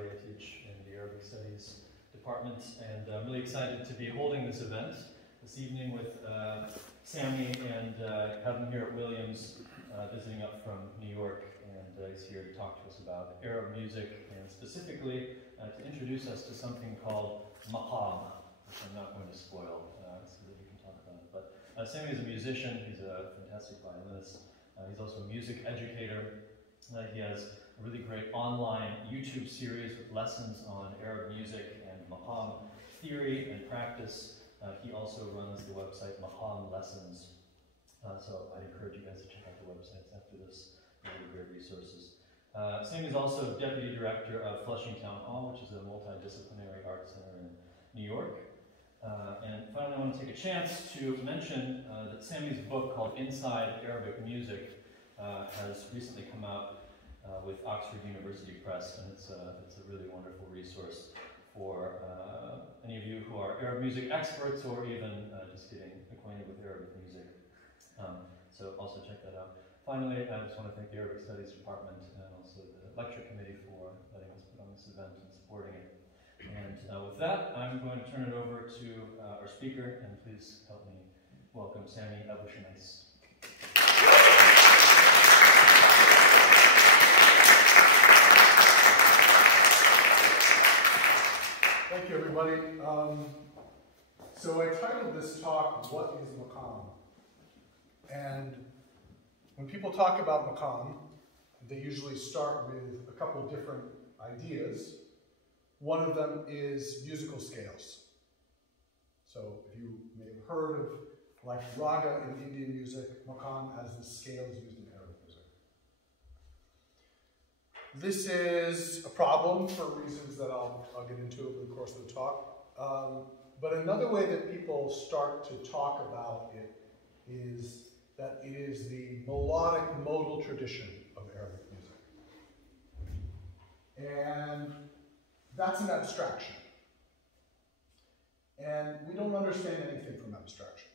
in the Arabic Studies Department, and I'm really excited to be holding this event this evening with Sammy, and have him here at Williams, visiting up from New York, and he's here to talk to us about Arab music, and specifically to introduce us to something called Maqam, which I'm not going to spoil so that you can talk about it. But Sammy is a musician, he's a fantastic violinist, he's also a music educator. He has a really great online YouTube series with lessons on Arab music and Maqam theory and practice. He also runs the website Maqam Lessons. So I'd encourage you guys to check out the websites after this. Really great resources. Sam is also Deputy Director of Flushing Town Hall, which is a multidisciplinary art center in New York. And finally, I want to take a chance to mention that Sammy's book called Inside Arabic Music has recently come out with Oxford University Press, and it's a really wonderful resource for any of you who are Arab music experts or even just getting acquainted with Arabic music. So also check that out. Finally, I just want to thank the Arabic Studies Department and also the lecture committee for letting us put on this event and supporting it. And with that, I'm going to turn it over to our speaker, and please help me welcome Sammy Abu Shamais. Thank you, everybody. So I titled this talk, What is Maqam? And when people talk about Maqam, they usually start with a couple different ideas. One of them is musical scales. So if you may have heard of like raga in Indian music, Maqam as the scales used in Arabic music. This is a problem for reasons that I'll get into over the course of the talk. But another way that people start to talk about it is that it is the melodic modal tradition of Arabic music. And that's an abstraction. And we don't understand anything from abstractions.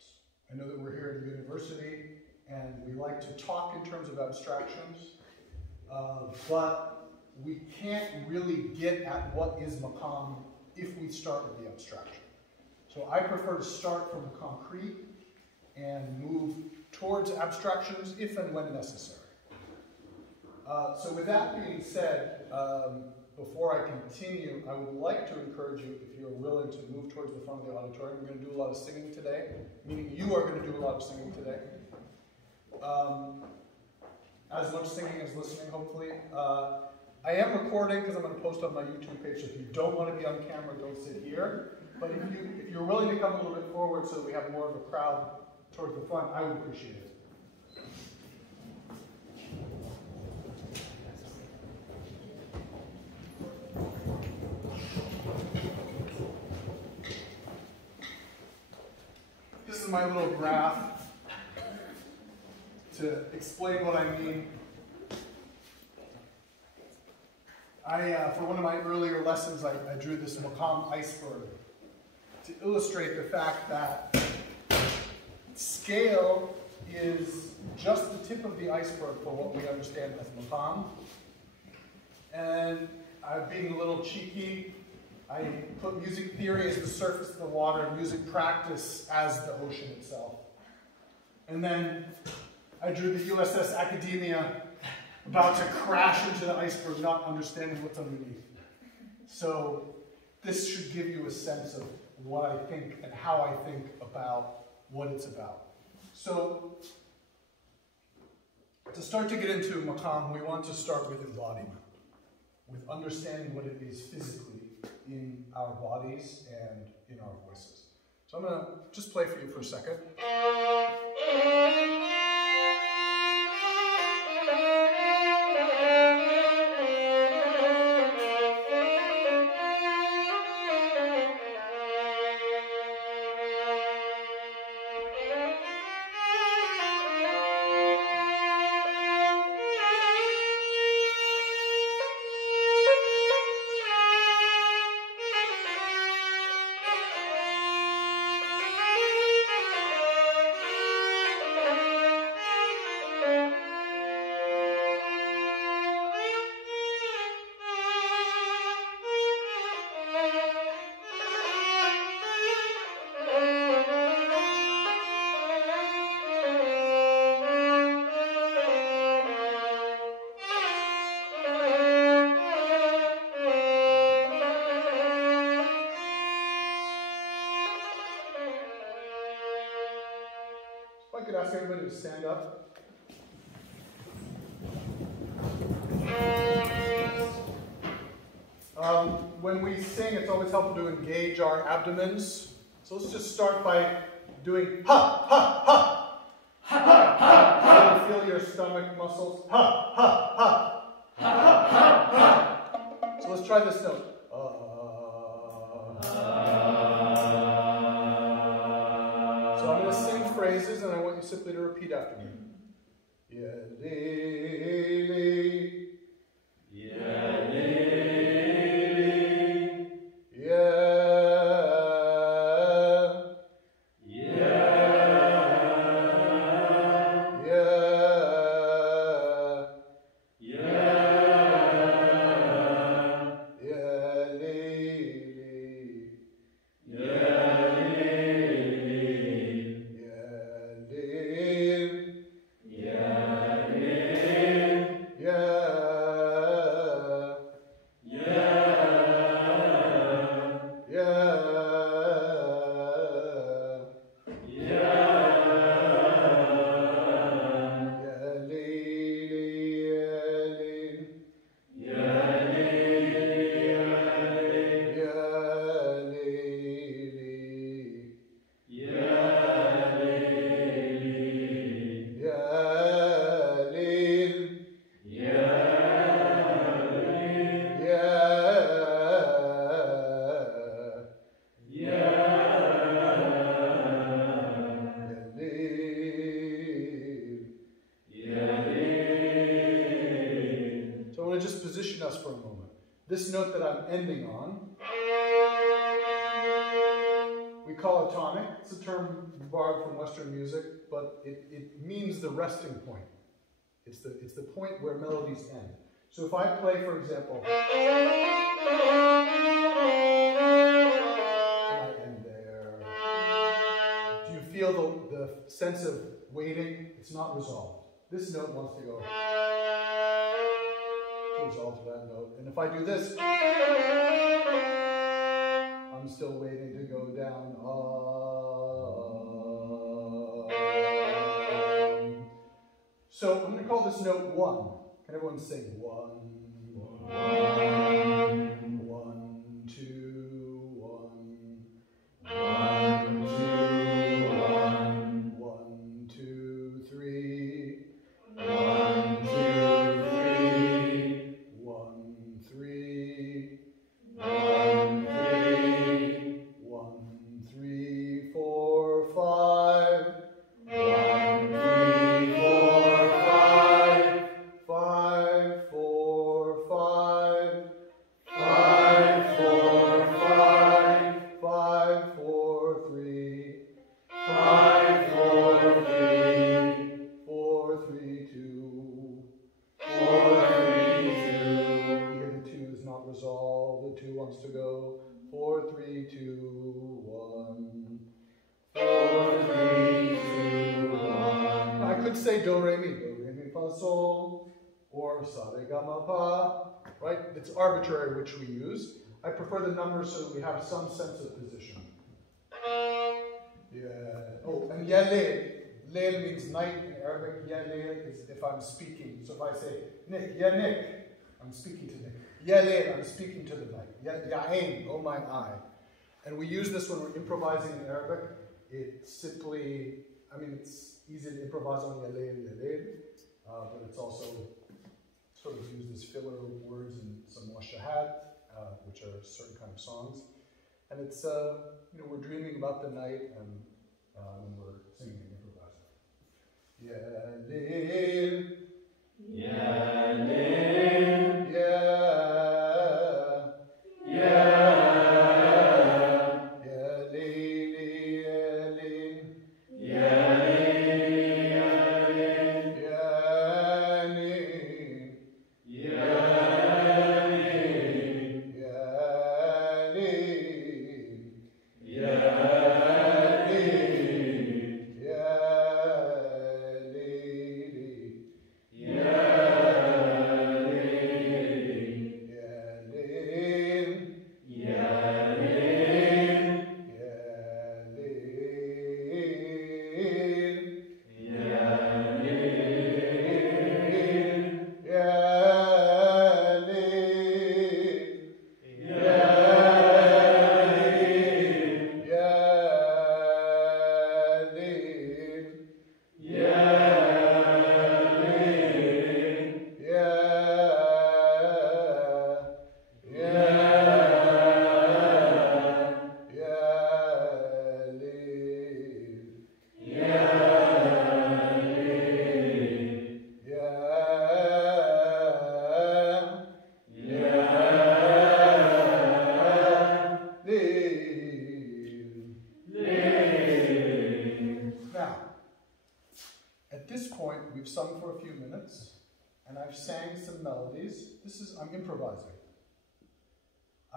I know that we're here at the university and we like to talk in terms of abstractions, but we can't really get at what is Maqam if we start with the abstraction. So I prefer to start from the concrete and move towards abstractions if and when necessary. So with that being said, before I continue, I would like to encourage you, if you're willing to move towards the front of the auditorium. We're going to do a lot of singing today, meaning you are going to do a lot of singing today. As much singing as listening, hopefully. I am recording because I'm going to post on my YouTube page, so if you don't want to be on camera, don't sit here. But if you're willing to come a little bit forward so that we have more of a crowd towards the front, I would appreciate it. This is my little graph to explain what I mean. For one of my earlier lessons, I drew this Maqam iceberg to illustrate the fact that scale is just the tip of the iceberg for what we understand as Maqam. And being a little cheeky, I put music theory as the surface of the water, and music practice as the ocean itself. And then I drew the USS Academia about to crash into the iceberg, not understanding what's underneath. So this should give you a sense of what I think and how I think about what it's about. So to start to get into Maqam, we want to start with embodiment, with understanding what it is physically in our bodies and in our voices. So I'm going to just play for you for a second. ask everybody to stand up. When we sing, it's always helpful to engage our abdomens. So let's just start by doing ha, ha, ha. Ha, ha, ha, ha. Feel your stomach muscles. Ha, ha, ha. Ha, ha, ha, ha. So let's try this note. So I'm going to sing phrases, and I want you simply to repeat after me. Yelele, yelele, yeah, yeah, yeah, yeah, yelele, us for a moment. This note that I'm ending on, we call a tonic. It's a term borrowed from Western music, but it means the resting point. It's the point where melodies end. So if I play, for example, and I end there, do you feel the sense of waiting? It's not resolved. This note wants to go to resolve to that note. And if I do this, I'm still waiting to go down. So I'm going to call this note 1. Can everyone sing? 1, 1, 2, 1, 1, 2, 1, 1, 2, 3, 1, 2, 3, 1, 3, 1, 3, 1, 3, 4, 5, 1, 3, 4, 5, 5, 4, 5, 5, 4, 5, 5, 4, 3, 5, 4, 3, 4, 3, 2, 4, 3, 2. Here the 2 is not resolved. The 2 wants to go. 4, 3, 2, 1. 4, 3, 2, 1. I could say do, re, mi, fa, sol, or sa, re, ga, ma, pa. Right? It's arbitrary which we use. I prefer the numbers so that we have some sense of position. Yeah. Oh, and yalel. Lel means night in Arabic. Yalel is if I'm speaking. So if I say Nick, ya Nick, I'm speaking to Nick. Yalel, I'm speaking to the night. Ya'ain, oh my eye. And we use this when we're improvising in Arabic. It's simply, I mean, it's easy to improvise on yalel, but it's also sort of used as filler words in some washahat, which are certain kind of songs. And it's, we're dreaming about the night and when we're singing and improvising. Yalel, yalel, yeah, yeah. melodies. I'm improvising.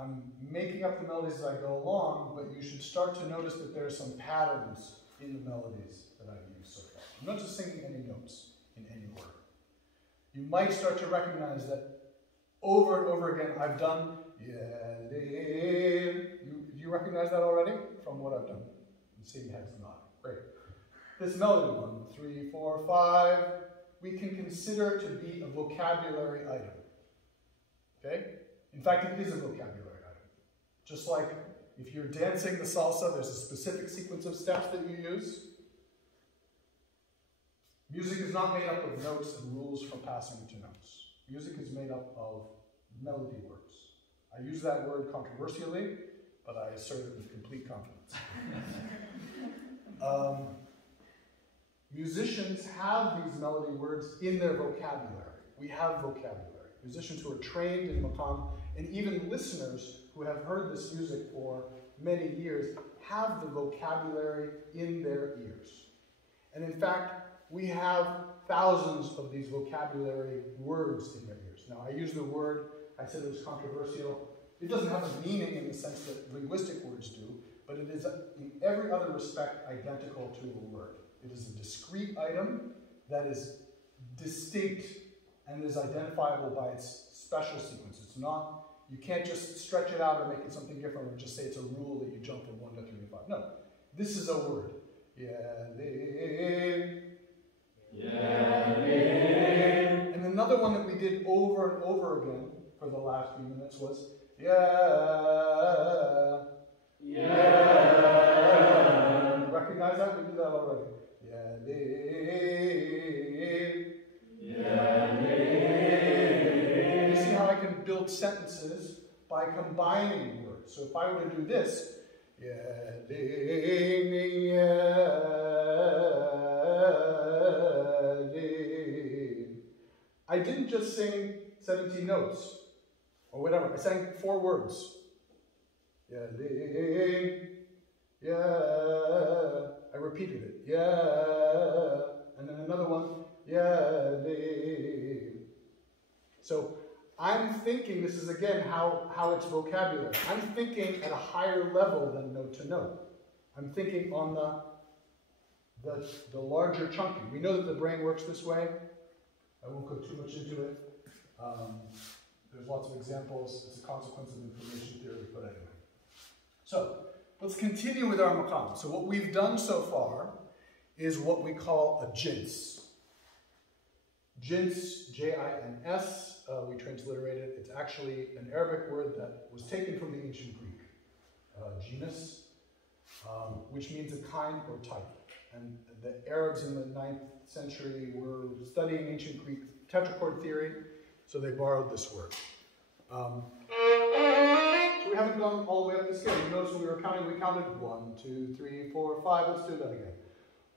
I'm making up the melodies as I go along, but you should start to notice that there are some patterns in the melodies that I've used so far. I'm not just singing any notes in any order. You might start to recognize that over and over again I've done you recognize that already from what I've done? You see your heads nodding. Great. This melody, 1, 3, 4, 5, we can consider to be a vocabulary item. Okay? In fact, it is a vocabulary item. Just like if you're dancing the salsa, there's a specific sequence of steps that you use. Music is not made up of notes and rules for passing to notes. Music is made up of melody words. I use that word controversially, but I assert it with complete confidence. Musicians have these melody words in their vocabulary. We have vocabulary. Musicians who are trained in Maqam, and even listeners who have heard this music for many years, have the vocabulary in their ears. And in fact, we have thousands of these vocabulary words in their ears. Now, I use the word, I said it was controversial. It doesn't have a meaning in the sense that linguistic words do, but it is in every other respect identical to a word. It is a discrete item that is distinct and is identifiable by its special sequence. It's not, you can't just stretch it out and make it something different or just say it's a rule that you jump from 1 to 3 to 5. No, this is a word. And another one that we did over and over again for the last few minutes was Recognize that? We did that already. You see how I can build sentences by combining words. So if I were to do this, I didn't just sing 17 notes or whatever. I sang 4 words. I repeated it. And then another one. So I'm thinking, this is again how it's vocabulary. I'm thinking at a higher level than note to note. I'm thinking on the larger chunking. We know that the brain works this way. I won't go too much into it. There's lots of examples. It's a consequence of information theory, but anyway. So let's continue with our Maqam. So what we've done so far is what we call a jins. Jins, J-I-N-S, we transliterated it. It's actually an Arabic word that was taken from the ancient Greek, genus, which means a kind or type. And the Arabs in the 9th century were studying ancient Greek tetrachord theory, so they borrowed this word. So we haven't gone all the way up the scale. You notice when we were counting, we counted 1, 2, 3, 4, 5. Let's do that again.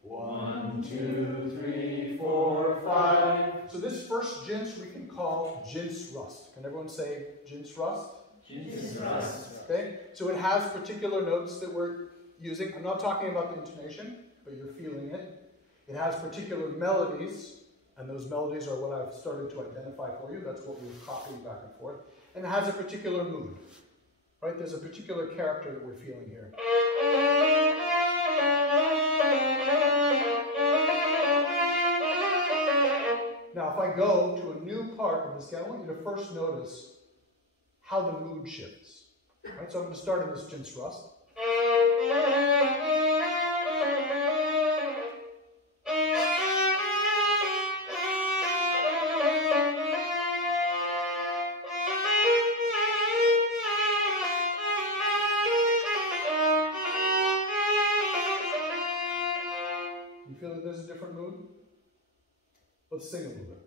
1, 2, 3, 4, 5. So this first jins we can call jins rust. Can everyone say jins rust? Jins rust. Okay. So it has particular notes that we're using. I'm not talking about the intonation, but you're feeling it. It has particular melodies, and those melodies are what I've started to identify for you. That's what we've copied back and forth. And it has a particular mood. Right? There's a particular character that we're feeling here. Now, if I go to a new part of the scale, I want you to first notice how the mood shifts. Right? So I'm going to start in this jins rust. You feel that there's a different mood? Let's sing a little bit.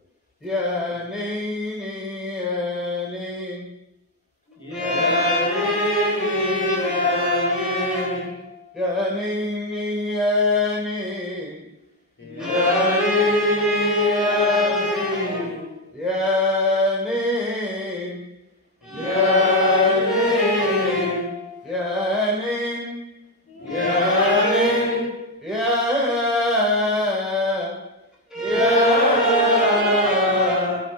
Yeah, nee, nee, yeah, nee. Yeah, nee, nee, yeah, nee, yeah, nee. Yeah, nee, yeah, nee. Yeah, nee, yeah, nee. Yeah, nee, yeah.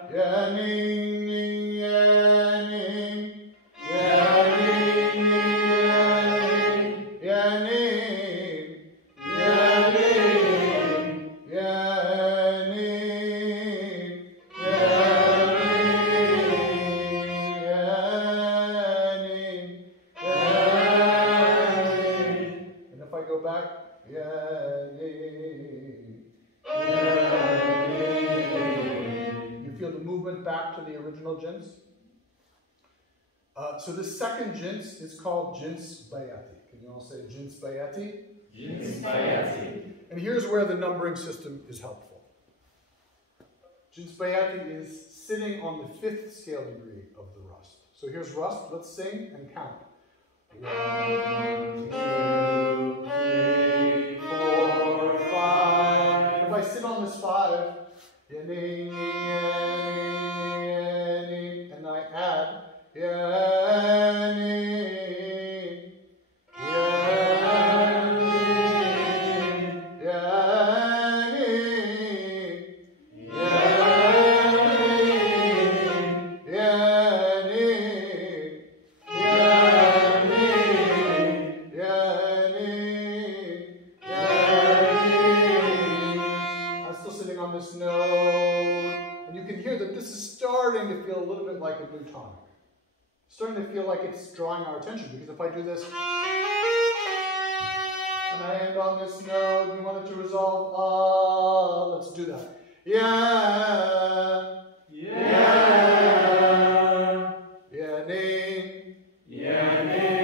Yeah, nee. So this second jins is called Ginspayanti. Can you all say Ginspayanti? Ginspayanti. And here's where the numbering system is helpful. Ginspayanti is sitting on the 5th scale degree of the rust. So here's rust. Let's sing and count. 1, 2, 3, 4, 5. If I sit on this 5, and I add, this note, and you can hear that this is starting to feel a little bit like a blue tonic. Starting to feel like it's drawing our attention, because if I do this, and I end on this note, you want it to resolve, let's do that. Yeah. Yeah. Yeah, ning. Yeah, ning.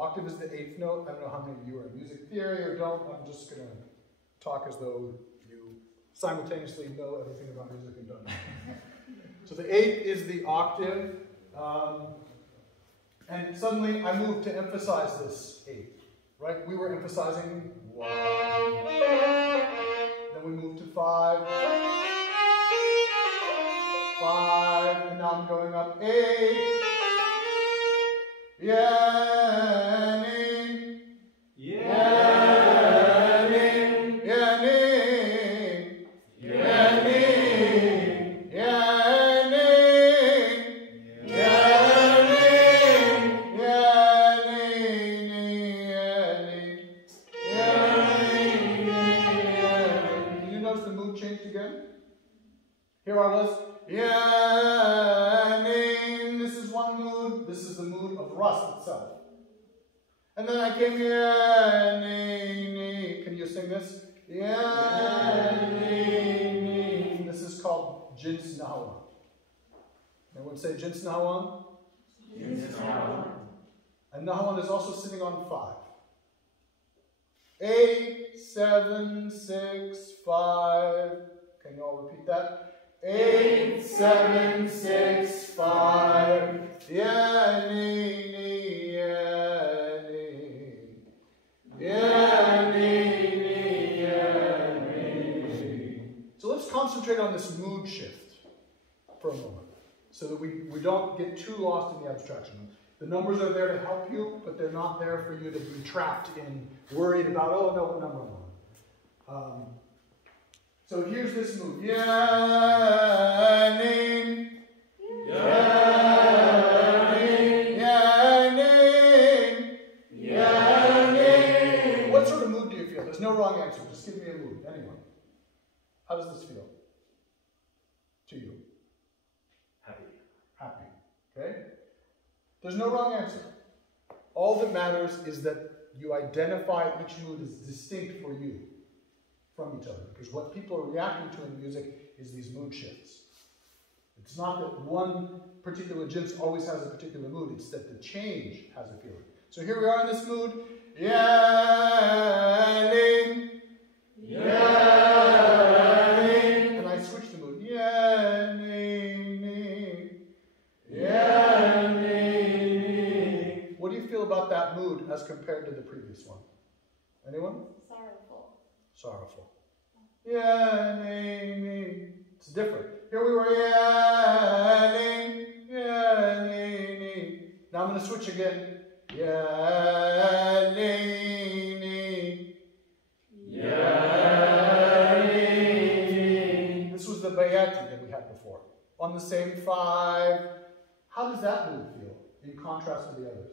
Octave is the 8th note. I don't know how many of you are in music theory or don't. I'm just going to talk as though you simultaneously know everything about music and don't know. So the 8th is the octave. And suddenly I moved to emphasize this 8th. Right? We were emphasizing 1. Then we moved to 5. 5. And now I'm going up 8. Yeah, ning. Yeah, ning. Yeah, ning. Yeah, ning. Yeah, ning. Yeah, ning. Yeah, ning. Yeah, ning. Did you notice the mood changed again? Here I was. Yeah, ning. This is one mood. This is the mood of rust itself. And then I came here. Can you sing this? This is called Jins Nahawan. Everyone say Jins Nahawan? Jins Nahawan. And Nahawan is also sitting on 5. 8, 7, 6, 5. Can you all repeat that? 8, 7, 6, 5. Yeah, So let's concentrate on this mood shift for a moment, so that we don't get too lost in the abstraction. The numbers are there to help you, but they're not there for you to be trapped in, worried about, oh no, what number am I on? So here's this mood. Yeah, ning. Yeah, ning. Yeah, ning. Yeah, ning. What sort of mood do you feel? There's no wrong answer. Just give me a mood. Anyone. How does this feel to you? Happy. Happy. Okay? There's no wrong answer. All that matters is that you identify each mood as distinct for you from each other, because what people are reacting to in music is these mood shifts. It's not that one particular jins always has a particular mood, it's that the change has a feeling. So here we are in this mood. Yelling. Yelling. And I switch the mood. Yelling. Yelling. What do you feel about that mood as compared to the previous one? Anyone? Sorrowful. Sorrowful. Yeah, it's different. Here we were, yeah, Now I'm going to switch again. Ya, ni, ni. Ya, ni. This was the bayati that we had before. On the same 5. How does that mood feel in contrast to the others?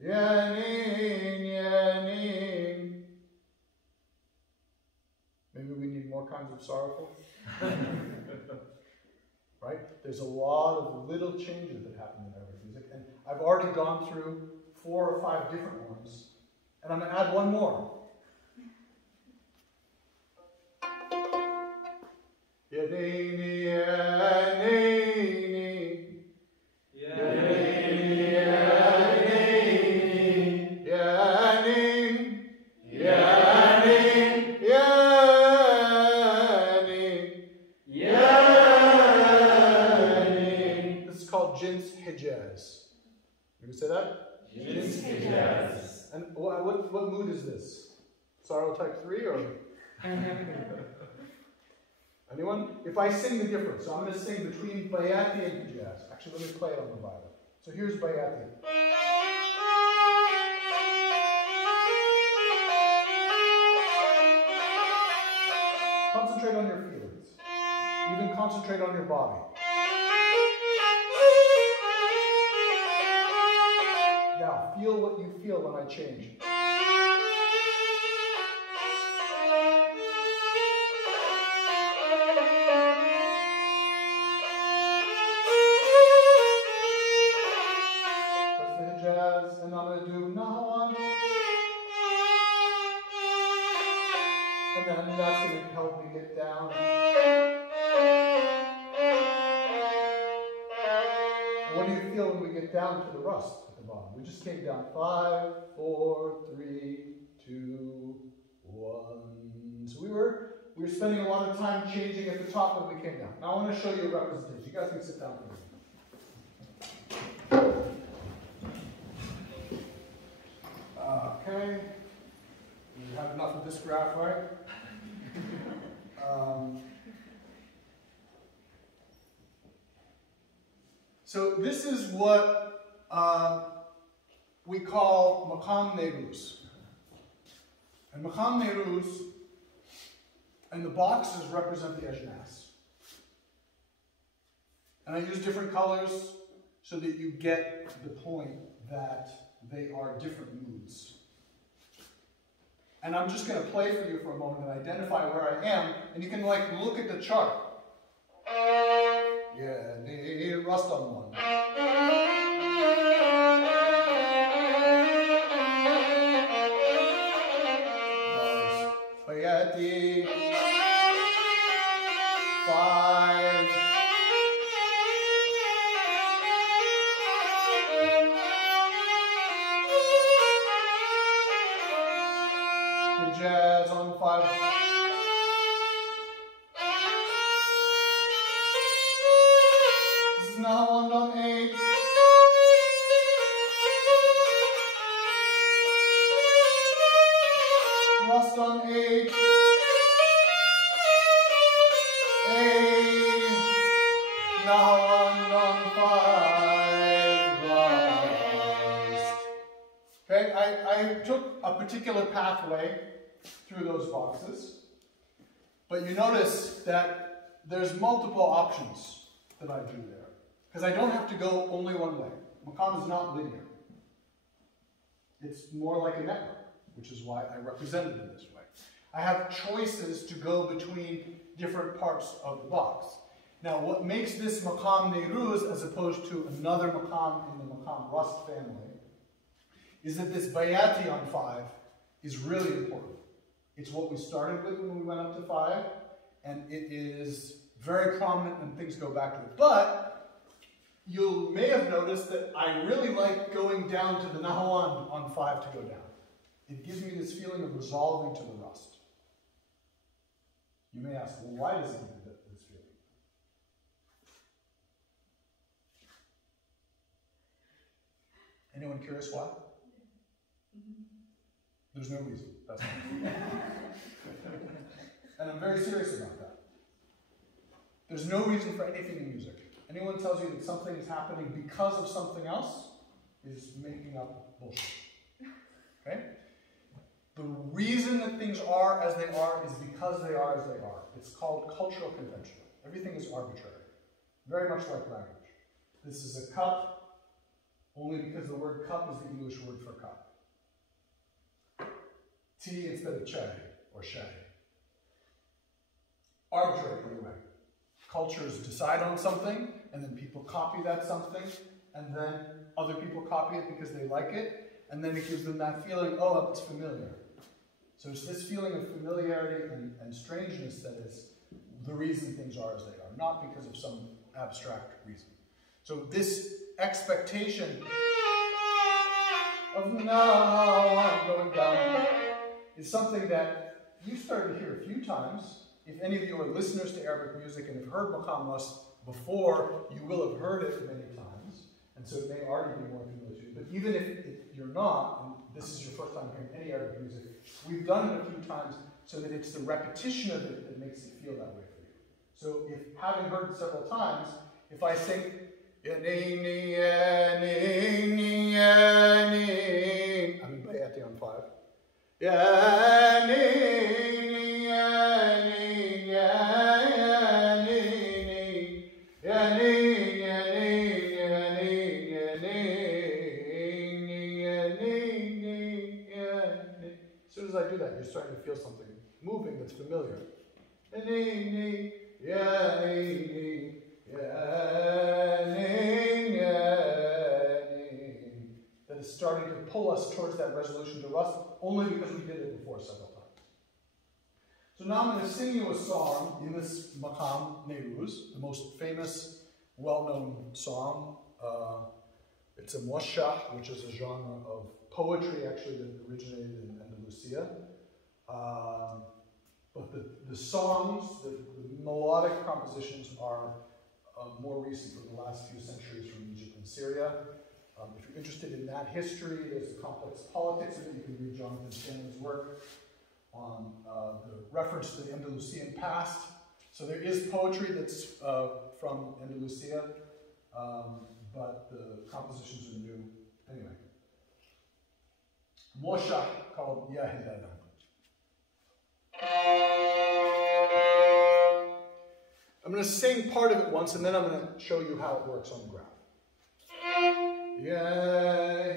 Ya, ni, ya, ni. Maybe we need more kinds of sorrowful. Right? There's a lot of little changes that happen in Arabic music, and I've already gone through 4 or 5 different ones, and I'm going to add one more. Yadini, yanini. Yadini, yanini. Yanin. Yanin. Yanin. This is called Jins Hijaz. You can say that? Jins Hijaz. And what mood is this? Sorrow type 3 or? Anyone? If I sing the difference, so I'm going to sing between Bayati and Hijaz. Actually, let me play it on the violin. So here's Bayati. Concentrate on your feelings. Even concentrate on your body. Now, feel what you feel when I change. That's the Hijaz, and I'm going to do Nahawan. And then that's going to help me get down. What do you feel when we get down to the rust at the bottom? We just came down 5, 4, 3, 2, 1. So we were spending a lot of time changing at the top when we came down. Now I want to show you a representation. You guys can sit down for a minute. Okay. We have enough of this graph, right? So this is what we call Maqam Nehruz. And Maqam Nehruz, and the boxes represent the Ajnas. And I use different colors so that you get the point that they are different moods. And I'm just going to play for you for a moment and identify where I am, and you can like look at the chart. Yeah, rust on 1. Bayati. 5. Jazz on 5. This is Nahawan on 8. Rust on 8. Nahawan on 5. Rust. Okay, I took a particular pathway through those boxes, but you notice that there's multiple options that I drew there, because I don't have to go only one way. Maqam is not linear. It's more like a network, which is why I represented it this way. I have choices to go between different parts of the box. Now, what makes this Maqam Nehruz as opposed to another Maqam in the Maqam Rust family is that this Bayati on 5 is really important. It's what we started with when we went up to 5, and it is very prominent and things go back to it. But you may have noticed that I really like going down to the Nahawan on 5 to go down. It gives me this feeling of resolving to the rust. You may ask, well, why does it give you this feeling? Anyone curious why? There's no reason. That's not. And I'm very serious about that. There's no reason for anything in music. Anyone tells you that something is happening because of something else, is making up bullshit. Okay? The reason that things are as they are is because they are as they are. It's called cultural convention. Everything is arbitrary. Very much like language. This is a cup, only because the word cup is the English word for cup. Tea instead of chai or shay. Arbitrary anyway. Cultures decide on something, and then people copy that something, and then other people copy it because they like it, and then it gives them that feeling, oh, it's familiar. So it's this feeling of familiarity and strangeness that is the reason things are as they are, not because of some abstract reason. So this expectation of now I'm going down is something that you started to hear a few times. If any of you are listeners to Arabic music and have heard Maqam before, you will have heard it many times, and so it may already be more familiar to you. But even if you're not, and this is your first time hearing any Arabic music, we've done it a few times so that it's the repetition of it that makes it feel that way for you. So if, having heard it several times, if I sing, I'm in Bayati on 5. As soon as I do that, you're starting to feel something moving that's familiar. That is starting to pull us towards that resolution to rust, only because we did it before several times. So now I'm going to sing you a song in this Maqam Nehruz, the most famous, well-known song. It's a muashah, which is a genre of poetry, actually, that originated in Andalusia. But the songs, the melodic compositions are more recent, from the last few centuries, from Egypt and Syria. If you're interested in that history, there's a complex politics of it. You can read Jonathan Stanley's work on the reference to the Andalusian past. So there is poetry that's from Andalusia, but the compositions are new. Anyway. Muashah called Ya Hilala. I'm going to sing part of it once, and then I'm going to show you how it works on the graph. Ya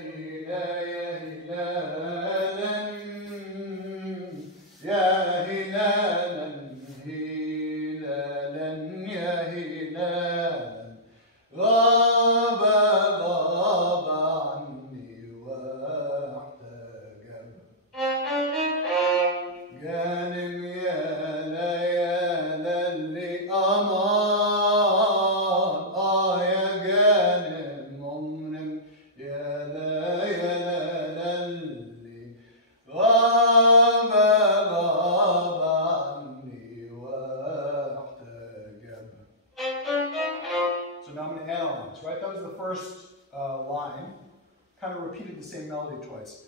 hilalan, ya hilalan, hilalan, ya hilalan, غاب عني واحتجب غانم يا ليالي اللي أمان يا غانم ممرم يا ليالي اللي غاب عني واحتجب. So now I'm going to analyze, right? That was the first line. Kind of repeated the same melody twice.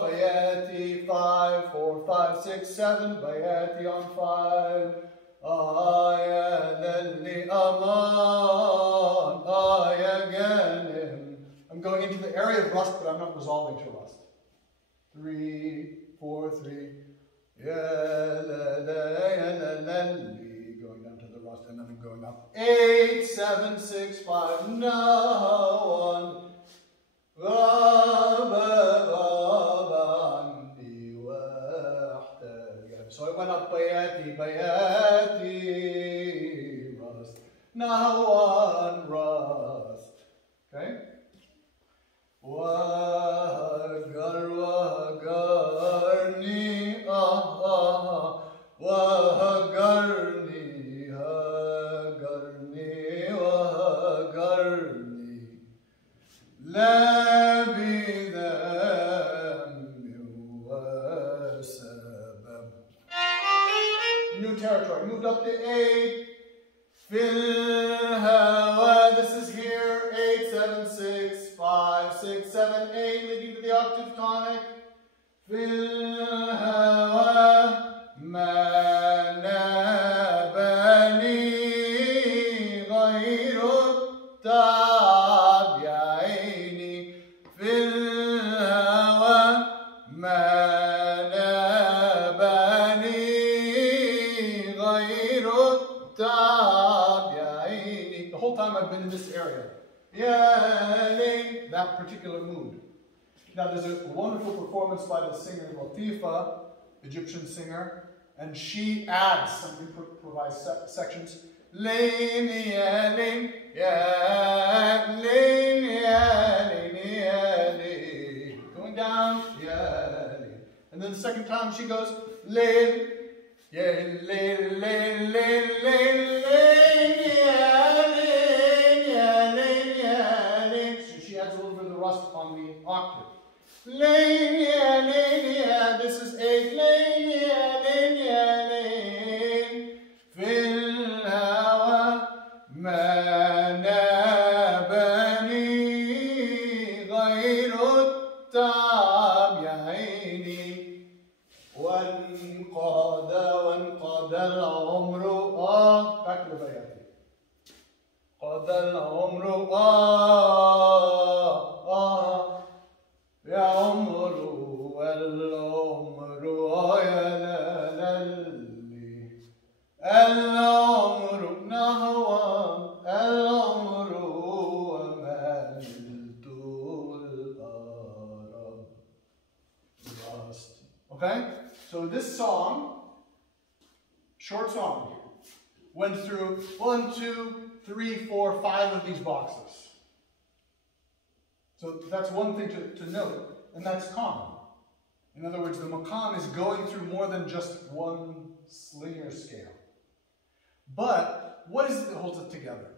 Bayati 5, 4, 5, 6, 7. Bayati on 5. Ya lalli aman. Ya ganim. I'm going into the area of rust, but I'm not resolving to rust. 3, 4, 3. Ya lalli. Going down to the rust, and then I'm going up. 8, 7, 6, 5, no 1. So it went up bayati, bayati, rust. Now 1, rust. Okay? Wagarni, wagarni, hagarni, wagarni. لا بذنب وسبب. New territory. Moved up to 8. في الهوى. This is here. 8, 7, 6, 5, 6, 7, 8, leading to the octave tonic. في الهوى ما نابني غير time I've been in this area. Yeah, that particular mood. Now there's a wonderful performance by the singer Latifa, Egyptian singer, and she adds some improvised sections. Going down, and then the second time she goes, so she adds a little bit of the rust on the octave. This is a وانقضى العمر back to the بياتي قضى العمر يا عمر والعمر يا للي العمر نهوى العمر وملت الأرض. Okay? So this song, short song, went through 1, 2, 3, 4, 5 of these boxes. So that's one thing to note, and that's common. In other words, the Maqam is going through more than just one linear scale. But what is it that holds it together?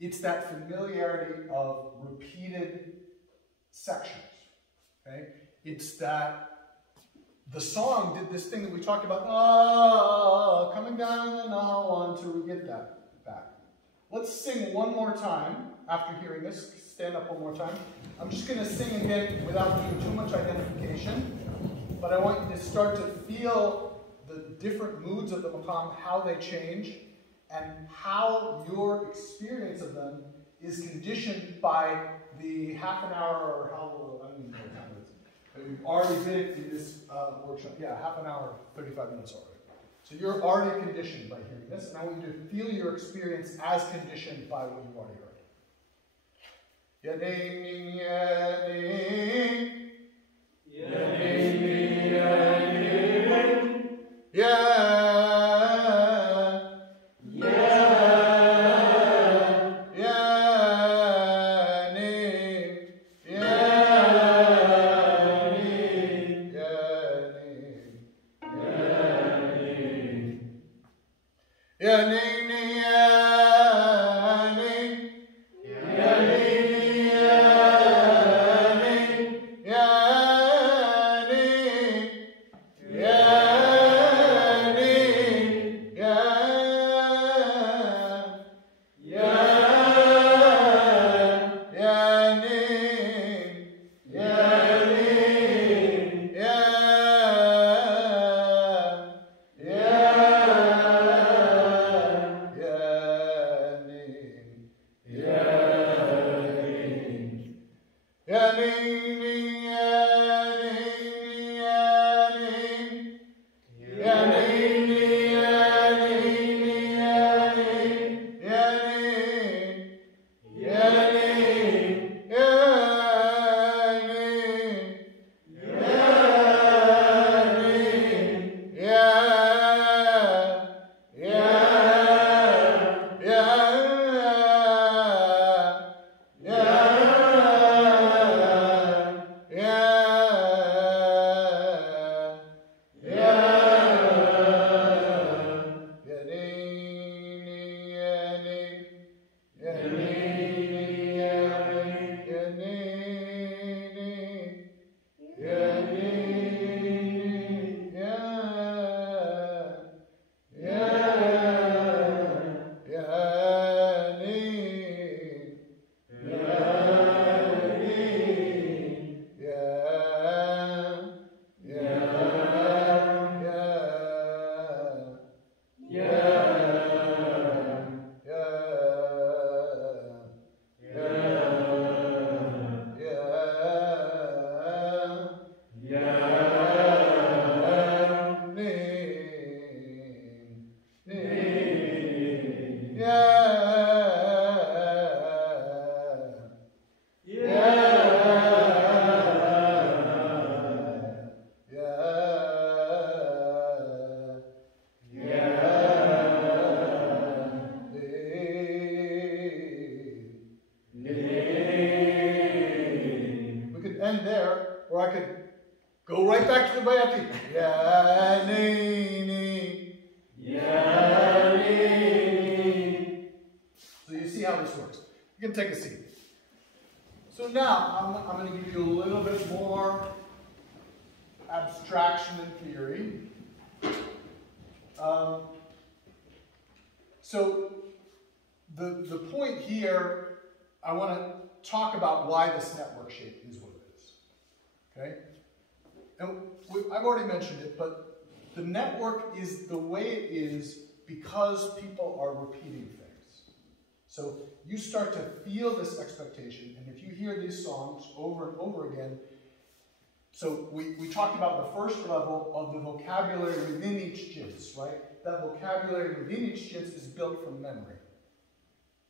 It's that familiarity of repeated sections. Okay? It's that the song did this thing that we talked about, coming down the Nahawan until we get that back. Let's sing one more time after hearing this. Stand up one more time. I'm just going to sing again without doing too much identification, but I want you to start to feel the different moods of the Maqam, how they change, and how your experience of them is conditioned by the half an hour or how, I don't even know what time it is. We've already been in this workshop. Yeah, half an hour, 35 minutes already. So you're already conditioned by hearing this, and I want you to feel your experience as conditioned by what you've already heard. Yadening, yadening, yadening, yadening, yeah. see how this works. You can take a seat. So now, I'm going to give you a little bit more abstraction and theory. So the point here, I want to talk about why this network shape is what it is. Okay? And I've already mentioned it, but the network is the way it is because people are repeating things. So you start to feel this expectation, and if you hear these songs over and over again, so we talked about the first level of the vocabulary within each jins, right? That vocabulary within each jins is built from memory.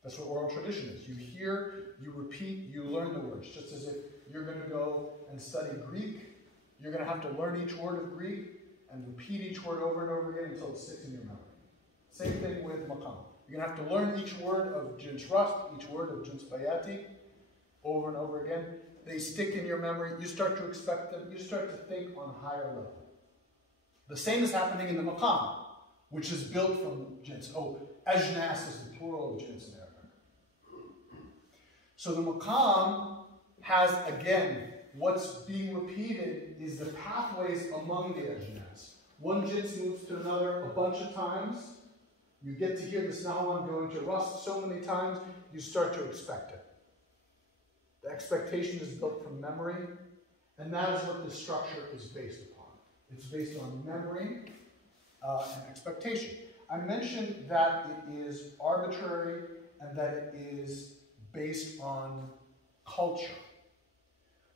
That's what oral tradition is. You hear, you repeat, you learn the words. Just as if you're going to go and study Greek, you're going to have to learn each word of Greek and repeat each word over and over again until it sticks in your memory. Same thing with Maqam. You're going to have to learn each word of Ginsrust, each word of Ginspayanti over and over again. They stick in your memory. You start to expect them. You start to think on a higher level. The same is happening in the Maqam, which is built from jins. Oh, ajnas is the plural of jins in Arabic. So the Maqam has, again, what's being repeated is the pathways among the ajnas. One jins moves to another a bunch of times. You get to hear this Nahawan going to Rust so many times, you start to expect it. The expectation is built from memory, and that is what this structure is based upon. It's based on memory and expectation. I mentioned that it is arbitrary and that it is based on culture.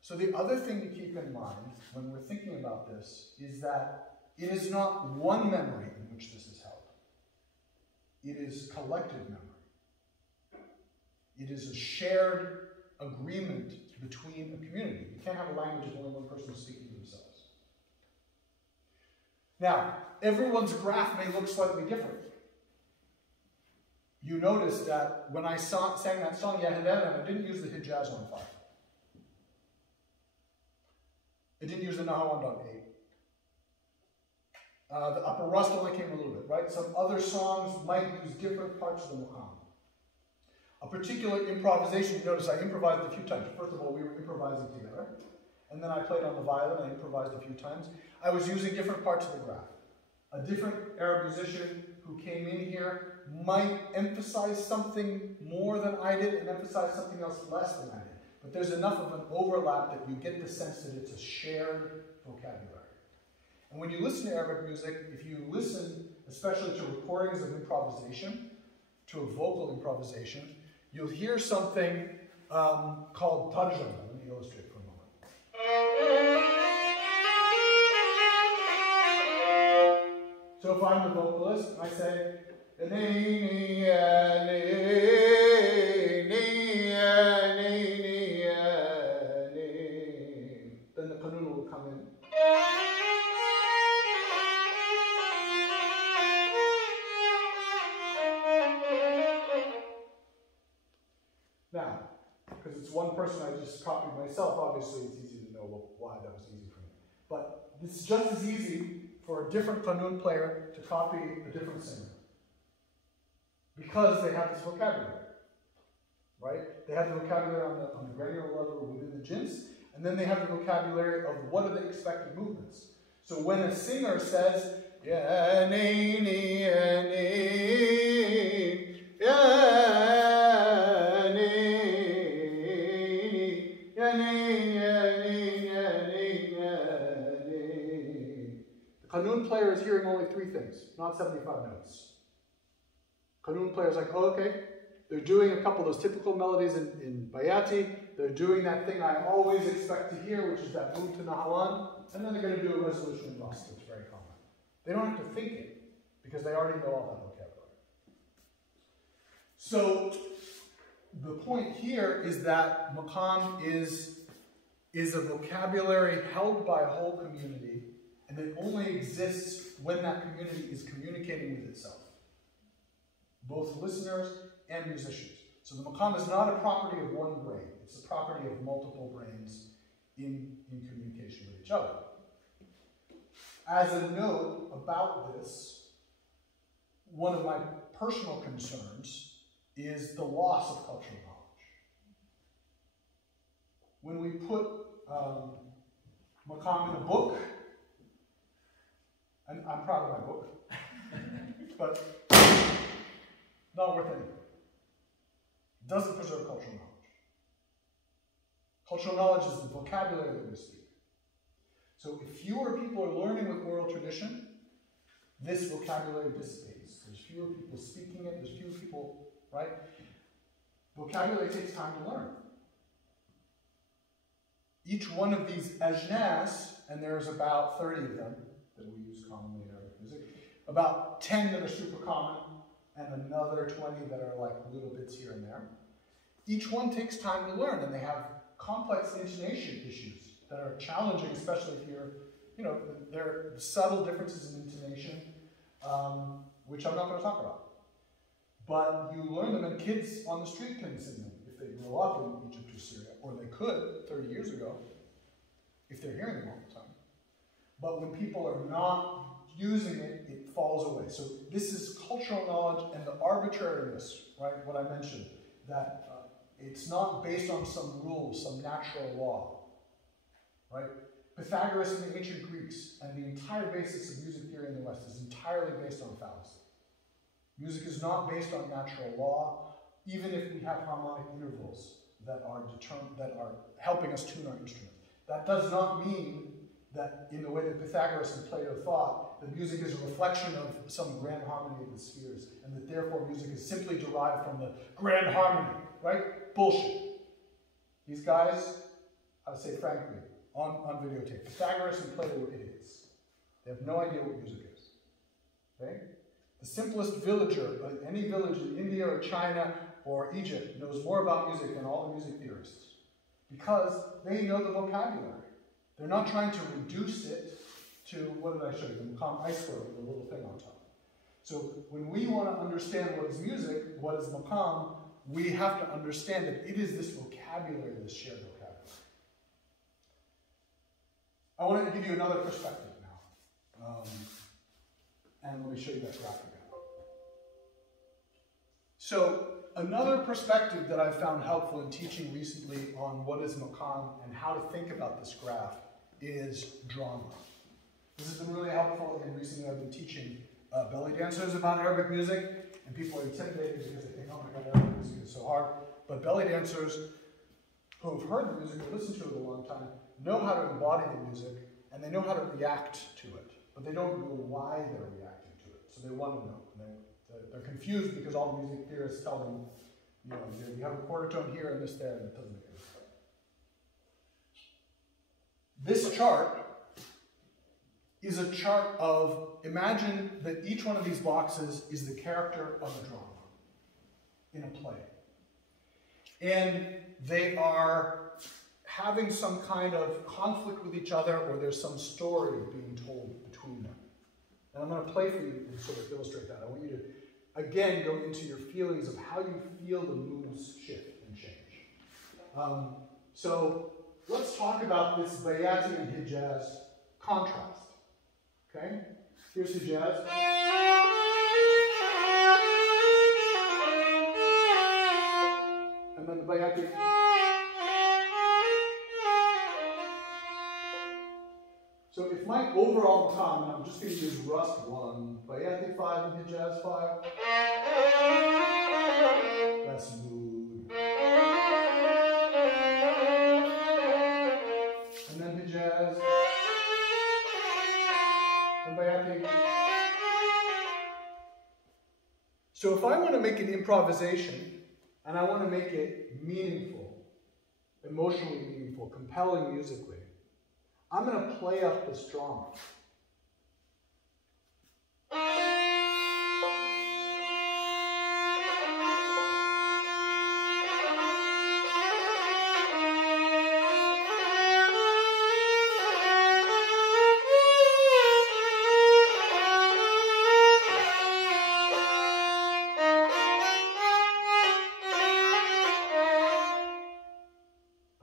So the other thing to keep in mind when we're thinking about this is that it is not one memory in which this is held. It is collective memory. It is a shared agreement between a community. You can't have a language if only one person is speaking to themselves. Now, everyone's graph may look slightly different. You notice that when I sang that song, Yahidan, I didn't use the Hijaz 1.5. I didn't use the Nahawan 1.8. The upper rust only came a little bit, right? Some other songs might use different parts of the Maqam. A particular improvisation, you notice I improvised a few times. First of all, we were improvising together. And then I played on the violin, I improvised a few times. I was using different parts of the graph. A different Arab musician who came in here might emphasize something more than I did and emphasize something else less than I did. But there's enough of an overlap that you get the sense that it's a shared vocabulary. And when you listen to Arabic music, if you listen, especially to recordings of improvisation, to a vocal improvisation, you'll hear something called tarjama. Let me illustrate for a moment. So if I'm the vocalist, I say, then the qanun will come in. Now, because it's one person I just copied myself, obviously it's easy to know why that was easy for me. But it's just as easy for a different qanun player to copy a different singer. Because they have this vocabulary, right? They have the vocabulary on the granular level within the jins, and then they have the vocabulary of what are the expected movements. So when a singer says, ya neeni, ya neeni, ya neeni, ya neeni, ya neeni, ya neeni. The qanun player is hearing only 3 things, not 75 notes. Qanun players like, oh, okay, they're doing a couple of those typical melodies in Bayati, they're doing that thing I always expect to hear, which is that move to Nahawan, and then they're going to do a resolution in Rust, that's very common. They don't have to think it, because they already know all that vocabulary. So, the point here is that Maqam is a vocabulary held by a whole community, and it only exists when that community is communicating with itself. Both listeners and musicians. So the Maqam is not a property of one brain. It's the property of multiple brains in communication with each other. As a note about this, one of my personal concerns is the loss of cultural knowledge. When we put Maqam in a book, and I'm proud of my book, but not worth anything. It doesn't preserve cultural knowledge. Cultural knowledge is the vocabulary that we speak. So if fewer people are learning with oral tradition, this vocabulary dissipates. There's fewer people speaking it, there's fewer people, right? Vocabulary takes time to learn. Each one of these ajnas, and there's about 30 of them that we use commonly in Arabic music, about 10 that are super common, and another 20 that are like little bits here and there. Each one takes time to learn, and they have complex intonation issues that are challenging, especially if you're, there are subtle differences in intonation, which I'm not going to talk about. But you learn them, and kids on the street can sing them if they grow up in Egypt or Syria, or they could 30 years ago, if they're hearing them all the time. But when people are not using it, it falls away. So this is cultural knowledge and the arbitrariness, right? What I mentioned, that it's not based on some rule, some natural law, right? Pythagoras and the ancient Greeks and the entire basis of music theory in the West is entirely based on fallacy. Music is not based on natural law, even if we have harmonic intervals that are helping us tune our instruments. That does not mean that in the way that Pythagoras and Plato thought, that music is a reflection of some grand harmony of the spheres, and that therefore music is simply derived from the grand harmony, right? Bullshit. These guys, I would say frankly, on videotape, Pythagoras and Plato were idiots. They have no idea what music is. Okay? The simplest villager of any village in India or China or Egypt knows more about music than all the music theorists, because they know the vocabulary. They're not trying to reduce it to, what did I show you, the Maqam iceberg with a little thing on top. So when we want to understand what is music, what is Maqam, we have to understand that it is this vocabulary, this shared vocabulary. I wanted to give you another perspective now. And let me show you that graph again. So another perspective that I've found helpful in teaching recently on what is Maqam and how to think about this graph is drama. This has been really helpful, and recently I've been teaching belly dancers about Arabic music, and people are intimidated because they think, oh my God, Arabic music is so hard. But belly dancers who have heard the music or listened to it a long time know how to embody the music, and they know how to react to it, but they don't know why they're reacting to it. So they want to know. They're confused because all the music theorists tell them, you have a quarter tone here and this there, and it doesn't make any sense. This chart is a chart of, imagine that each one of these boxes is the character of a drama in a play. And they are having some kind of conflict with each other, or there's some story being told between them. And I'm going to play for you to sort of illustrate that. I want you to, again, go into your feelings of how you feel the moods shift and change. So let's talk about this Bayati and Hijaz contrast. Okay? Here's Hijaz. And then the Bayati. So if my overall Maqam, and I'm just going to use Rust 1, Bayati 5 and Hijaz 5, that's mood. And then Hijaz, and Bayati. So if I want to make an improvisation, and I want to make it meaningful, emotionally meaningful, compelling musically, I'm going to play up this drama.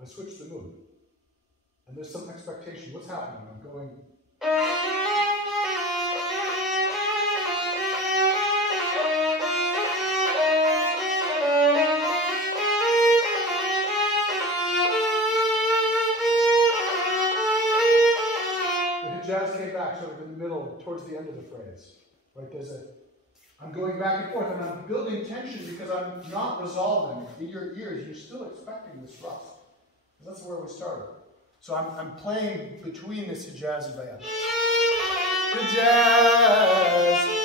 I switch the mood. And there's some expectation. What's happening? I'm going. get back sort of in the middle, towards the end of the phrase. Right? I'm going back and forth, and I'm building tension because I'm not resolving. In your ears, you're still expecting this rust. That's where we started. So I'm playing between this Hijaz and Bayat. Hijaz.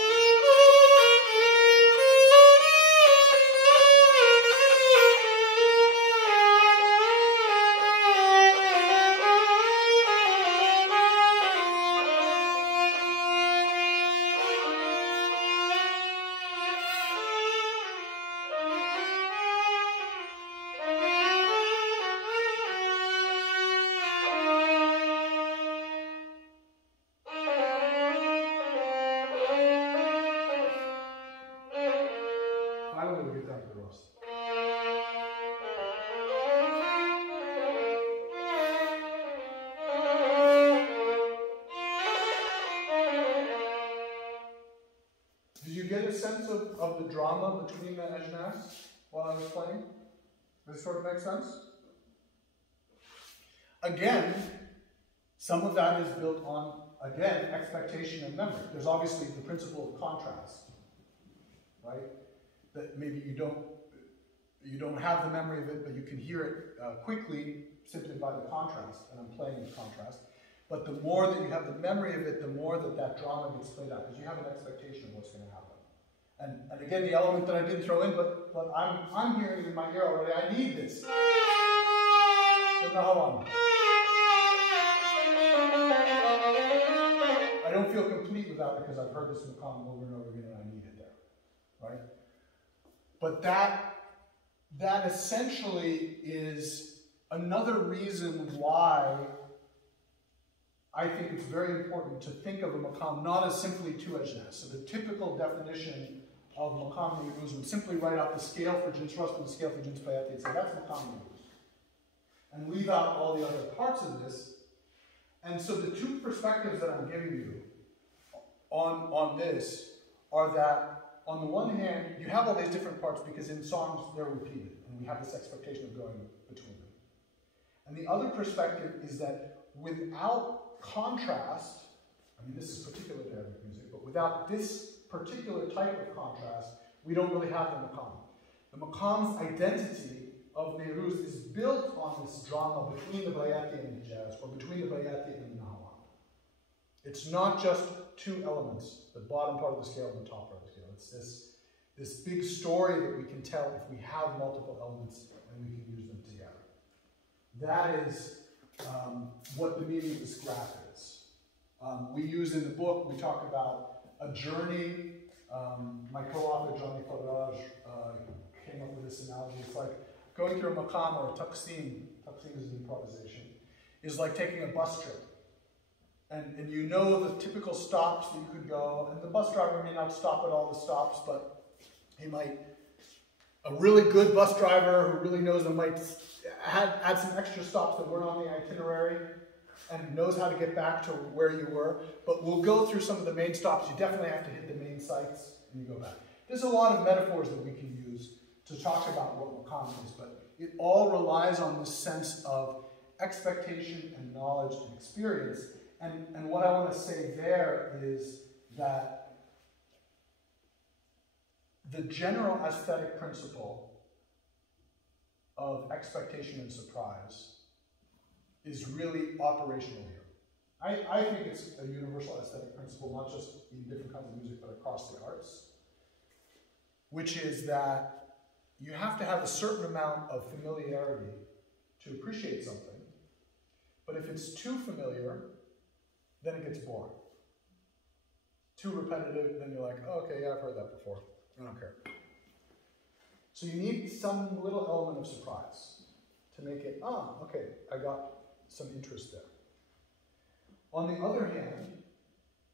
Of the drama between the ajnas while I was playing? Does this sort of make sense? Again, some of that is built on, again, expectation and memory. There's obviously the principle of contrast, right? That maybe you don't have the memory of it, but you can hear it quickly simply by the contrast, and I'm playing with contrast. But the more that you have the memory of it, the more that drama gets played out, because you have an expectation of what's going to happen. And again, the element that I didn't throw in, but I'm hearing it in my ear already. I need this. So now hold on. I don't feel complete without it because I've heard this Maqam over and over again, and I need it there, right? But that essentially is another reason why I think it's very important to think of a Maqam not as simply two ajnas. So the typical definition of Maqam Niruz would simply write out the scale for Jinspayanti and the scale for Ginspayanti and say that's Maqam Niruz. And leave out all the other parts of this. And so the two perspectives that I'm giving you on this are that, on the one hand, you have all these different parts because in songs they're repeated, and we have this expectation of going between them. And the other perspective is that without contrast, I mean this is particular to Arabic music, but without this particular type of contrast, we don't really have the Maqam. The Maqam's identity of Niruz is built on this drama between the Bayati and the Hijaz, or between the Bayati and the Nahwan. It's not just two elements, the bottom part of the scale and the top part of the scale. It's this big story that we can tell if we have multiple elements and we can use them together. That is what the meaning of this graph is. We use in the book, we talk about a journey. My co-author, Johnny Fadraj, came up with this analogy. It's like going through a maqam or a taqsim is an improvisation, is like taking a bus trip. And you know the typical stops that you could go, and the bus driver may not stop at all the stops, but he might, a really good bus driver who really knows them might add some extra stops that weren't on the itinerary and knows how to get back to where you were. But we'll go through some of the main stops. You definitely have to hit the main sites and you go back. There's a lot of metaphors that we can use to talk about what Maqam is, but it all relies on this sense of expectation and knowledge and experience. And what I want to say there is that the general aesthetic principle of expectation and surprise is really operational here. I think it's a universal aesthetic principle, not just in different kinds of music, but across the arts, which is that you have to have a certain amount of familiarity to appreciate something, but if it's too familiar, then it gets boring. Too repetitive, then you're like, oh, okay, yeah, I've heard that before. I don't care. So you need some little element of surprise to make it, okay, I got some interest there. On the other hand,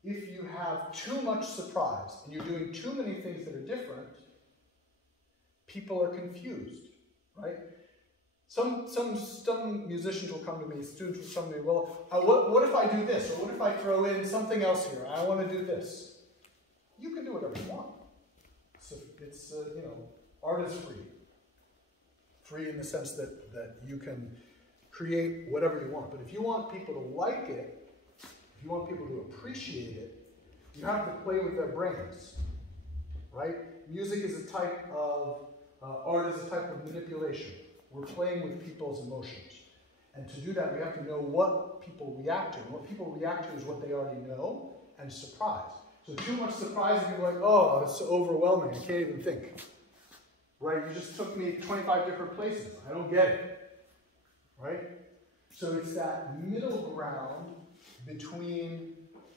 if you have too much surprise and you're doing too many things that are different, people are confused, right? Some musicians will come to me, students will come to me, well, what if I do this? Or what if I throw in something else here? I want to do this. You can do whatever you want. So it's you know, art is free. Free in the sense that you can create whatever you want. But if you want people to like it, if you want people to appreciate it, you have to play with their brains, right? Music is a type of, art is a type of manipulation. We're playing with people's emotions. And to do that, we have to know what people react to. And what people react to is what they already know, and surprise. So too much surprise, and you're like, oh, it's so overwhelming, I can't even think. Right? You just took me 25 different places. I don't get it. Right? So it's that middle ground between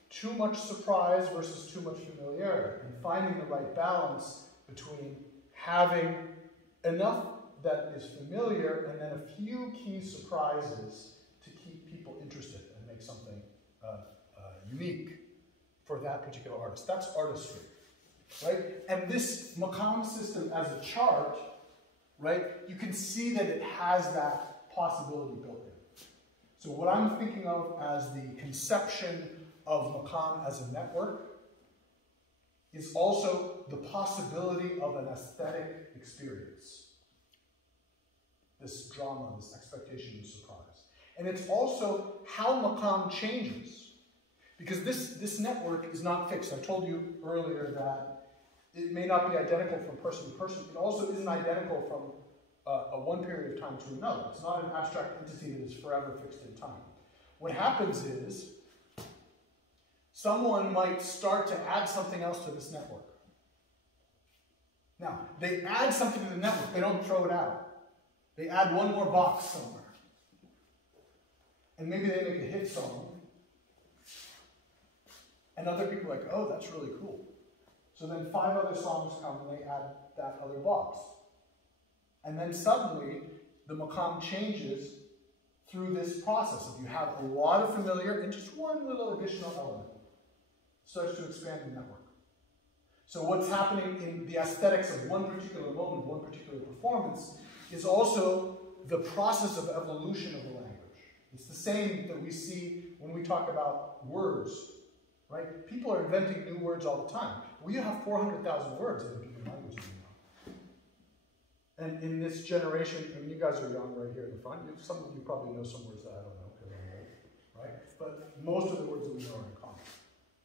too much surprise versus too much familiarity, and finding the right balance between having enough that is familiar and then a few key surprises to keep people interested and make something unique for that particular artist. That's artistry, right? And this Maqam system as a chart, right, you can see that it has that possibility built in. So what I'm thinking of as the conception of Maqam as a network is also the possibility of an aesthetic experience. This drama, this expectation and surprise. And it's also how Maqam changes. Because this network is not fixed. I told you earlier that it may not be identical from person to person. It also isn't identical from one period of time to another. It's not an abstract entity that is forever fixed in time. What happens is, someone might start to add something else to this network. Now, they add something to the network, they don't throw it out. They add one more box somewhere. And maybe they make a hit song. And other people are like, oh, that's really cool. So then 5 other songs come and they add that other box. And then suddenly, the Maqam changes through this process. If you have a lot of familiar and just one little additional element, it starts to expand the network. So what's happening in the aesthetics of one particular moment, one particular performance, is also the process of evolution of the language. It's the same that we see when we talk about words, right? People are inventing new words all the time. We have 400,000 words in the human language now. And in this generation, I mean, you guys are young right here in the front. Some of you probably know some words that I don't know because I'm old, right? But most of the words that we know are in common,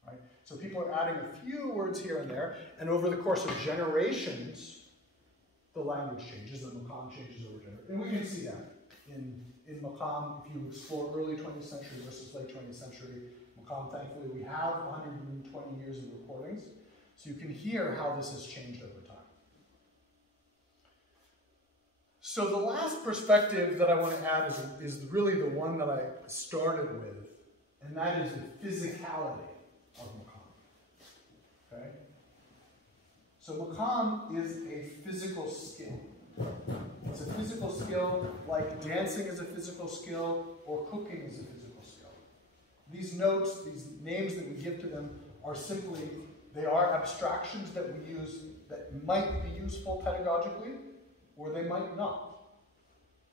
right? So people are adding a few words here and there, and over the course of generations, the language changes, the Maqam changes over generations. And we can see that in Maqam, if you explore early 20th century versus late 20th century. Maqam, thankfully, we have 120 years of recordings, so you can hear how this has changed over time. So the last perspective that I want to add is really the one that I started with, and that is the physicality of Maqam. Okay? So Maqam is a physical skill. It's a physical skill like dancing is a physical skill or cooking is a physical skill. These notes, these names that we give to them are simply, they are abstractions that we use that might be useful pedagogically or they might not.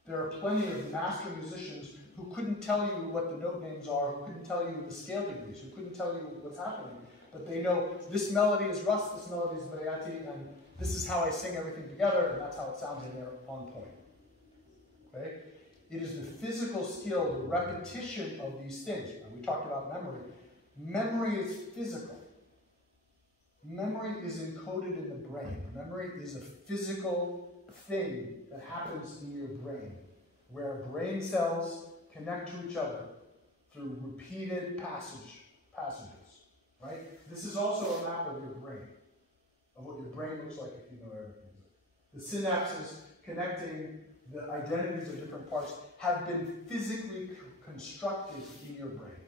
There are plenty of master musicians who couldn't tell you what the note names are, who couldn't tell you the scale degrees, who couldn't tell you what's happening. But they know this melody is Rus, this melody is Bayati, and this is how I sing everything together, and that's how it sounds, and they're on point. Okay? It is the physical skill, the repetition of these things. And we talked about memory. Memory is physical. Memory is encoded in the brain. Memory is a physical thing that happens in your brain, where brain cells connect to each other through repeated passages. Right? This is also a map of your brain, of what your brain looks like if you know everything. The synapses connecting the identities of different parts have been physically constructed in your brain,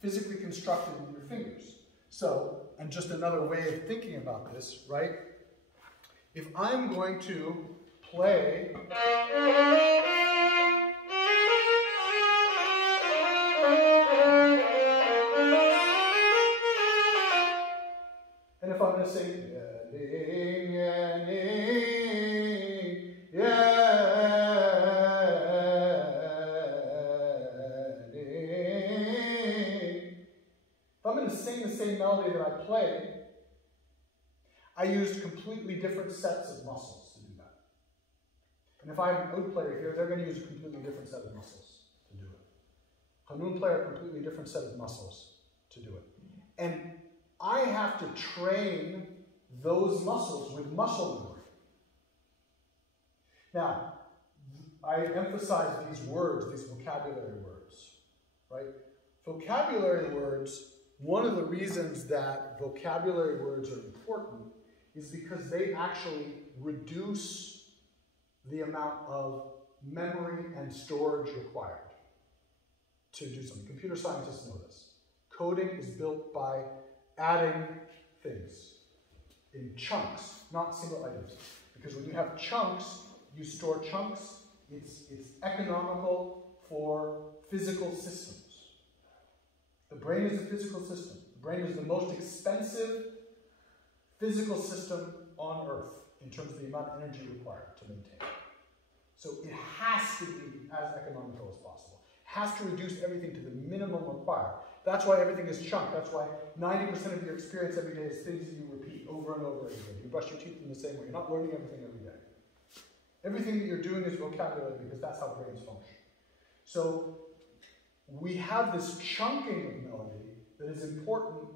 physically constructed in your fingers. So, and just another way of thinking about this, right? If I'm going to play and if I'm going to sing melody that I play, I used completely different sets of muscles to do that. And if I have an oud player here, they're going to use a completely different set of muscles to do it. Qanun play are a completely different set of muscles to do it. And I have to train those muscles with muscle memory. Now, I emphasize these words, these vocabulary words, right? Vocabulary words, one of the reasons that vocabulary words are important is because they actually reduce the amount of memory and storage required to do something. Computer scientists know this. Coding is built by adding things in chunks, not single items. Because when you have chunks, you store chunks. It's economical for physical systems. The brain is a physical system. The brain is the most expensive physical system on Earth in terms of the amount of energy required to maintain. So it has to be as economical as possible. It has to reduce everything to the minimum required. That's why everything is chunked. That's why 90% of your experience every day is things that you repeat over and over again. You brush your teeth in the same way. You're not learning everything every day. Everything that you're doing is vocabulary because that's how brains function. So we have this chunking of melody that is important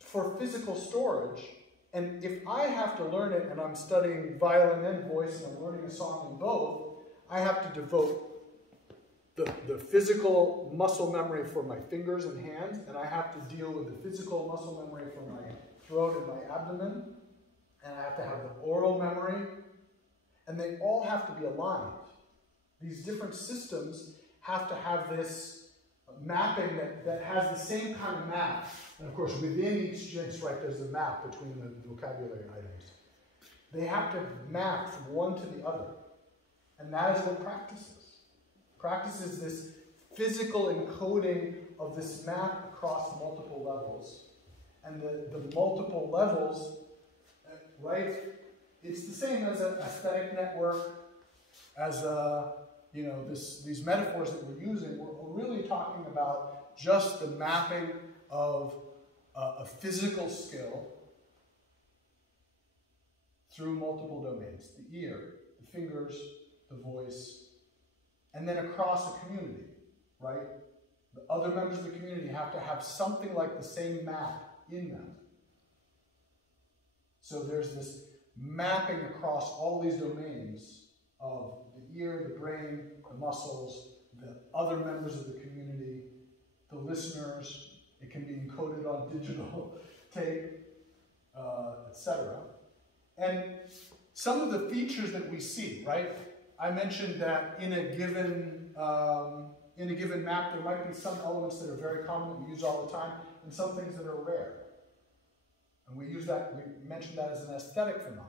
for physical storage. And if I have to learn it and I'm studying violin and voice and I'm learning a song in both, I have to devote the physical muscle memory for my fingers and hands, and I have to deal with the physical muscle memory for my throat and my abdomen, and I have to have the oral memory, and they all have to be aligned. These different systems have to have this mapping that has the same kind of map. And of course, within each gins, right, there's a map between the vocabulary items. They have to map from one to the other. And that is what practice is. Practice is this physical encoding of this map across multiple levels. And the multiple levels, right, it's the same as an aesthetic network, as these metaphors that we're using. We're really talking about just the mapping of a physical skill through multiple domains. The ear, the fingers, the voice, and then across a community, right? The other members of the community have to have something like the same map in them. So there's this mapping across all these domains of the ear, the brain, the muscles, the other members of the community, the listeners. It can be encoded on digital tape, etc. And some of the features that we see, right? I mentioned that in a given map, there might be some elements that are very common that we use all the time, and some things that are rare. And we mentioned that as an aesthetic phenomenon.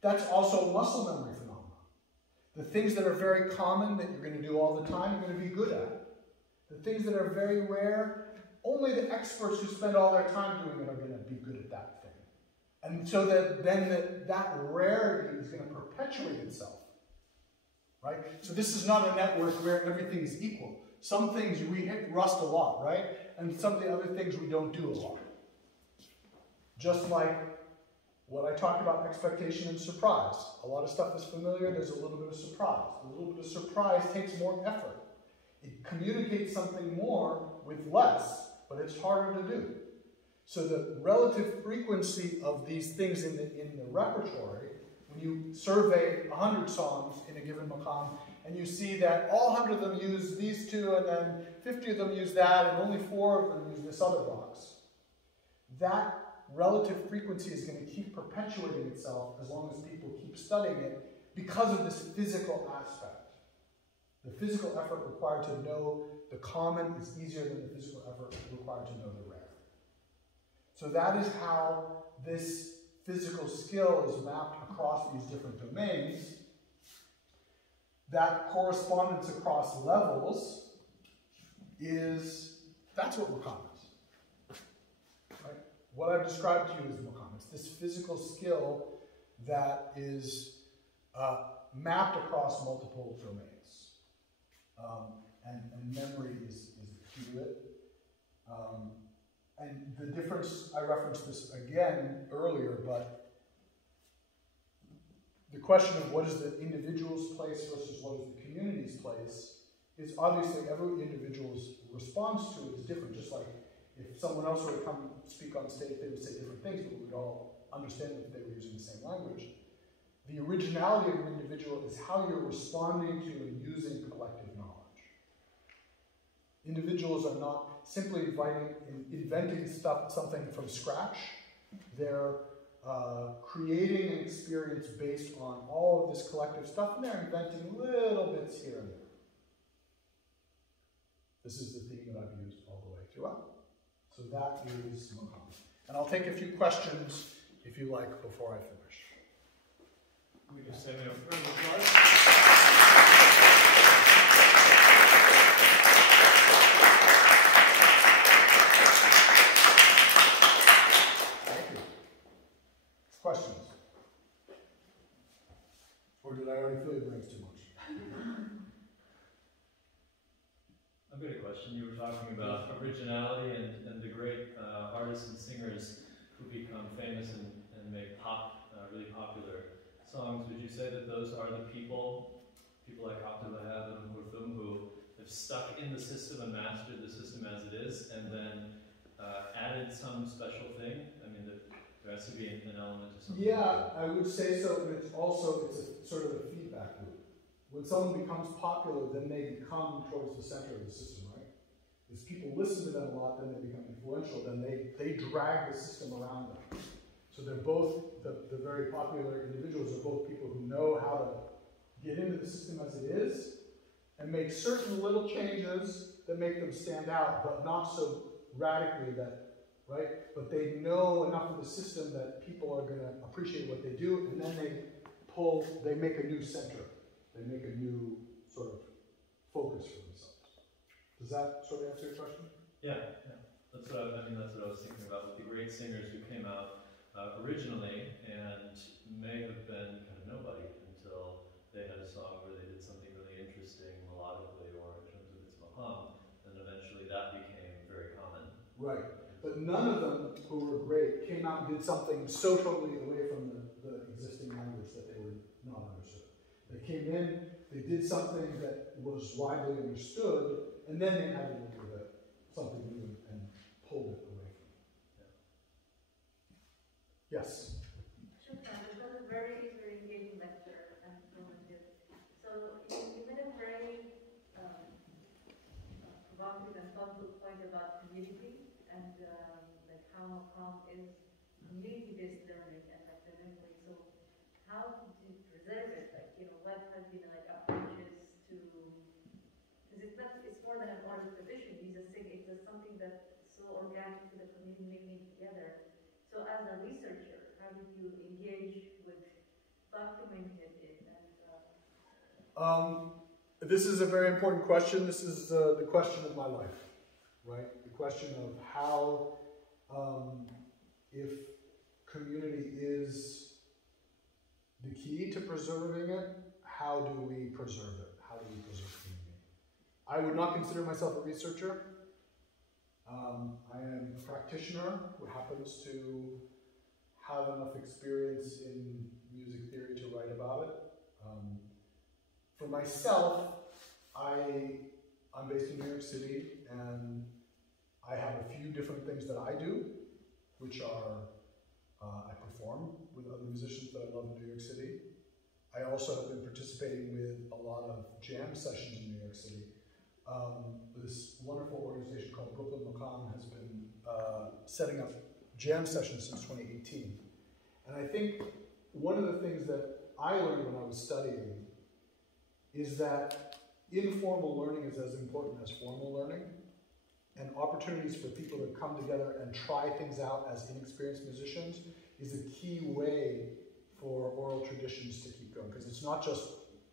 That's also a muscle memory phenomenon. The things that are very common that you're going to do all the time, you're going to be good at. The things that are very rare, only the experts who spend all their time doing it are going to be good at that thing. And so that rarity is going to perpetuate itself. Right? So this is not a network where everything is equal. Some things we rust a lot, right? And some of the other things we don't do a lot. Just like what I talked about, expectation and surprise. A lot of stuff is familiar, there's a little bit of surprise. A little bit of surprise takes more effort. It communicates something more with less, but it's harder to do. So the relative frequency of these things in the repertory, when you survey 100 songs in a given maqam, and you see that all 100 of them use these two, and then 50 of them use that, and only 4 of them use this other box, that relative frequency is going to keep perpetuating itself as long as people keep studying it because of this physical aspect. The physical effort required to know the common is easier than the physical effort required to know the rare. So that is how this physical skill is mapped across these different domains. That correspondence across levels that's what Maqam is. Right? What I've described to you is Maqam. It's this physical skill that is mapped across multiple domains. And memory is the key to it. And the difference, I referenced this again earlier, but the question of what is the individual's place versus what is the community's place is obviously every individual's response to it is different. Just like if someone else were to come speak on stage, they would say different things, but we would all understand that they were using the same language. The originality of an individual is how you're responding to and using collective knowledge. Individuals are not simply inventing something from scratch. They're creating an experience based on all of this collective stuff, and they're inventing little bits here and there. This is the theme that I've used all the way throughout. So that is Maqam. And I'll take a few questions, if you like, before I finish. We just have a round of applause. Thank you. Questions? Or did I already fill your brains too much? I've got a question. You were talking about originality and the great artists and singers who become famous and make really popular songs. Would you say that those are the people like Octave and who have stuck in the system and mastered the system as it is, and then added some special thing? I mean, there has to be an element of something. Yeah, I would say so, but it's a sort of a feedback loop. When someone becomes popular, then they become towards the center of the system, right? As people listen to them a lot, then they become influential, then they drag the system around them. So they're both, the very popular individuals are both people who know how to get into the system as it is, and make certain little changes that make them stand out, but not so radically that, right? But they know enough of the system that people are going to appreciate what they do, and then they make a new center. They make a new sort of focus for themselves. Does that sort of answer your question? Yeah. That's what I was thinking about with the great singers who came out originally and may have been kind of nobody until they had a song where they did something really interesting melodically or in terms of its Maqam, and eventually that became very common. Right. But none of them who were great came out and did something so totally away from the existing language that they were not understood. They came in, they did something that was widely understood, and then they added a little bit something new and pulled it away from it. Yeah. Yes? Shukran, it was a very, very engaging lecture and informative. So you made a very provocative and thoughtful point about community and like how Maqam is community-based learning and like the memory. So how do you preserve it? Like, what have been like approaches to, because it's more than an oral tradition. It's just something that's so organic to the community living together. So as a researcher, how did you engage with documenting it? This is a very important question. This is the question of my life, right? The question of how, if community is the key to preserving it, how do we preserve it? How do we preserve community? I would not consider myself a researcher. I am a practitioner who happens to have enough experience in music theory to write about it. For myself, I'm based in New York City, and I have a few different things that I do, which are I perform with other musicians that I love in New York City. I also have been participating with a lot of jam sessions in New York City. This wonderful organization called Brooklyn Maqam has been setting up jam sessions since 2018. And I think one of the things that I learned when I was studying is that informal learning is as important as formal learning, and opportunities for people to come together and try things out as inexperienced musicians is a key way for oral traditions to keep going, because it's not just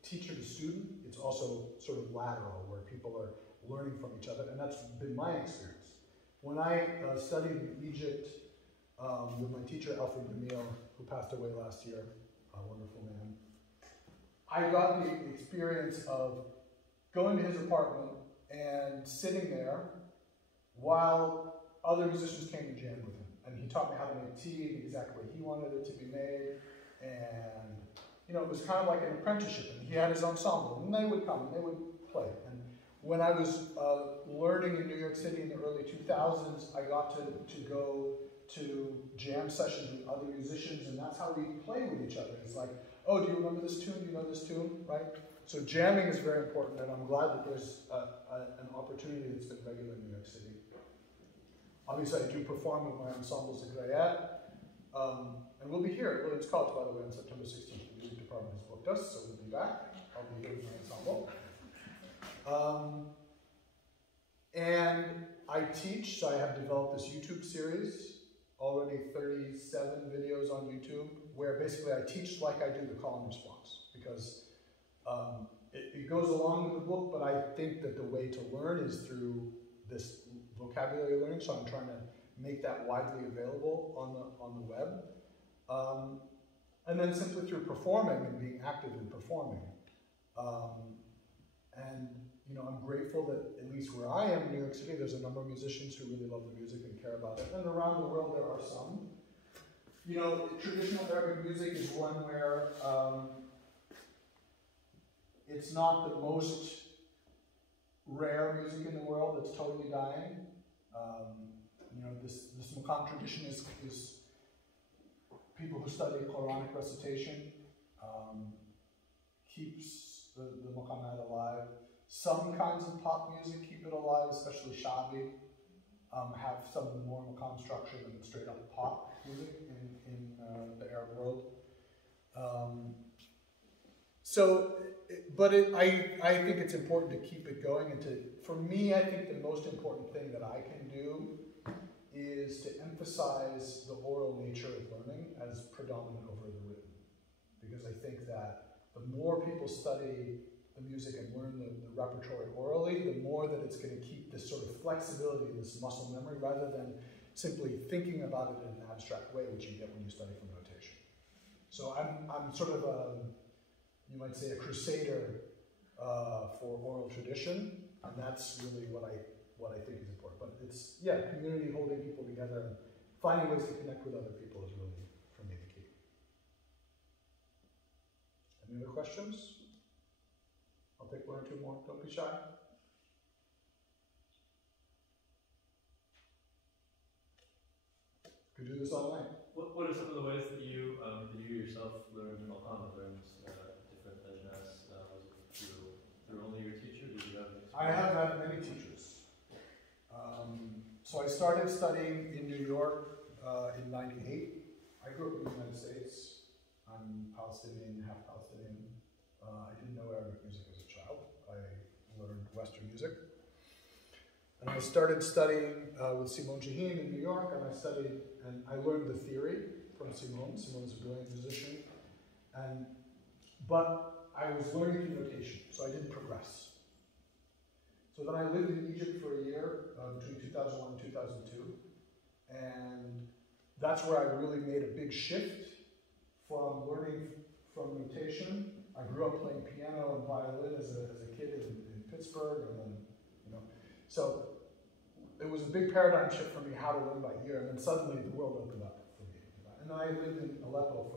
teacher to student, it's also sort of lateral, where people are learning from each other, and that's been my experience. When I studied in Egypt with my teacher, Alfred Demille, who passed away last year, a wonderful man, I got the experience of going to his apartment and sitting there while other musicians came to jam with him. And he taught me how to make tea the exact way he wanted it to be made, and it was kind of like an apprenticeship. And he had his ensemble, and they would come and they would play. And When I was learning in New York City in the early 2000s, I got to go to jam sessions with other musicians, and that's how we play with each other. It's like, oh, do you remember this tune? Do you know this tune? Right? So jamming is very important, and I'm glad that there's an opportunity that's been regular in New York City. Obviously, I do perform with my ensembles at Grayat, and we'll be here at Williams College, by the way, on September 16th. The music department has booked us, so we'll be back. I'll be here with my ensemble. And I teach, so I have developed this YouTube series, already 37 videos on YouTube, where basically I teach like I do the call and response, because it goes along with the book, but I think that the way to learn is through this vocabulary learning, so I'm trying to make that widely available on the web. And then simply through performing and being active in performing. And you know, I'm grateful that at least where I am in New York City, there's a number of musicians who really love the music and care about it. And around the world there are some. You know, traditional Arabic music is one where it's not the most rare music in the world that's totally dying. You know, this Maqam tradition is people who study Quranic recitation, keeps the Maqamat alive. Some kinds of pop music keep it alive, especially Shabi, have some of the more Maqam structure than straight up pop music in the Arab world. I think it's important to keep it going, and for me, I think the most important thing that I can do is to emphasize the oral nature of learning as predominant over the written. Because I think that the more people study the music and learn the repertoire orally, the more that it's going to keep this sort of flexibility, this muscle memory, rather than simply thinking about it in an abstract way, which you get when you study from notation. So I'm sort of you might say a crusader for oral tradition, and that's really what I think is important. But it's, yeah, community, holding people together, and finding ways to connect with other people is really, for me, the key. Any other questions? I'll take one or two more. Don't be shy. Could do this all night. What are some of the ways that you yourself learned Maqam, learned different ajnas? Was it through only your teacher? Did you have an experience? I have had many teachers. So I started studying in New York in '98. I grew up in the United States. I'm Palestinian, half Palestinian. I didn't know Arabic music as a child. I learned Western music. And I started studying with Simone Shaheen in New York, and I learned the theory from Simone. Simone's a brilliant musician. But I was learning through notation, so I didn't progress. So then I lived in Egypt for a year, between 2001 and 2002. And that's where I really made a big shift from learning from notation. I grew up playing piano and violin as a kid in Pittsburgh, and then, you know. So it was a big paradigm shift for me how to learn by ear, and then suddenly the world opened up for me. And then I lived in Aleppo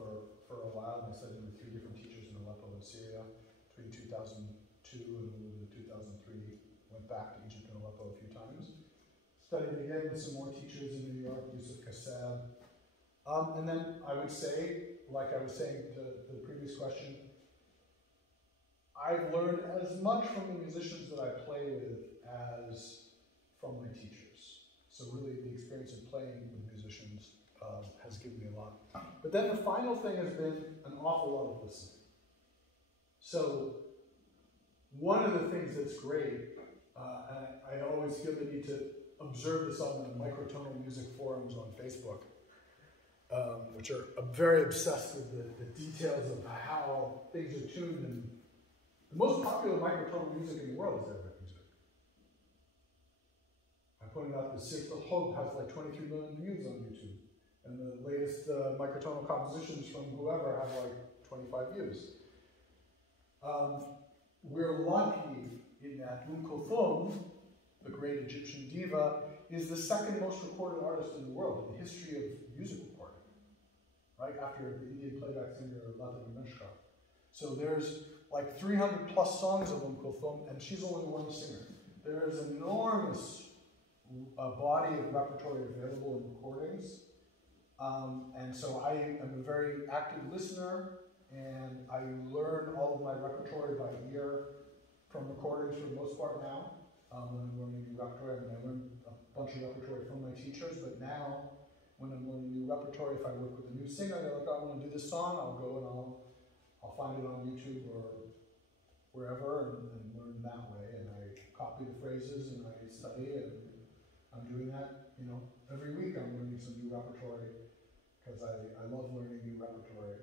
for a while, and I studied with 3 different teachers in Aleppo in Syria between 2002 and 2003. Went back to Egypt and Aleppo a few times. Studied again with some more teachers in New York, Yusuf Kassab. And then I would say, like I was saying to the previous question, I've learned as much from the musicians that I play with as from my teachers. So really the experience of playing with musicians has given me a lot. But then the final thing has been an awful lot of listening. So one of the things that's great, and I always feel the need to observe this on the microtonal music forums on Facebook, which are very obsessed with the details of how things are tuned. And the most popular microtonal music in the world is Arabic music. I pointed out that Sif al-Hod has like 23 million views on YouTube. And the latest microtonal compositions from whoever have like 25 views. We're lucky in that Kulthum, the great Egyptian diva, is the second most recorded artist in the world in the history of music recording, right after the Indian playback singer Lata Mangeshkar. So there's like 300 plus songs of Kulthum, and she's only one singer. There is an enormous body of repertory available in recordings. And so I am a very active listener, and I learn all of my repertory by ear from recordings for the most part now. When I'm learning new repertory, I mean, I learned a bunch of repertory from my teachers, but now when I'm learning new repertory, if I work with a new singer, they're like, I want to do this song, I'll go and I'll find it on YouTube or wherever and learn that way. And I copy the phrases and I study it. And I'm doing that, you know, every week I'm learning some new repertory because I love learning new repertory.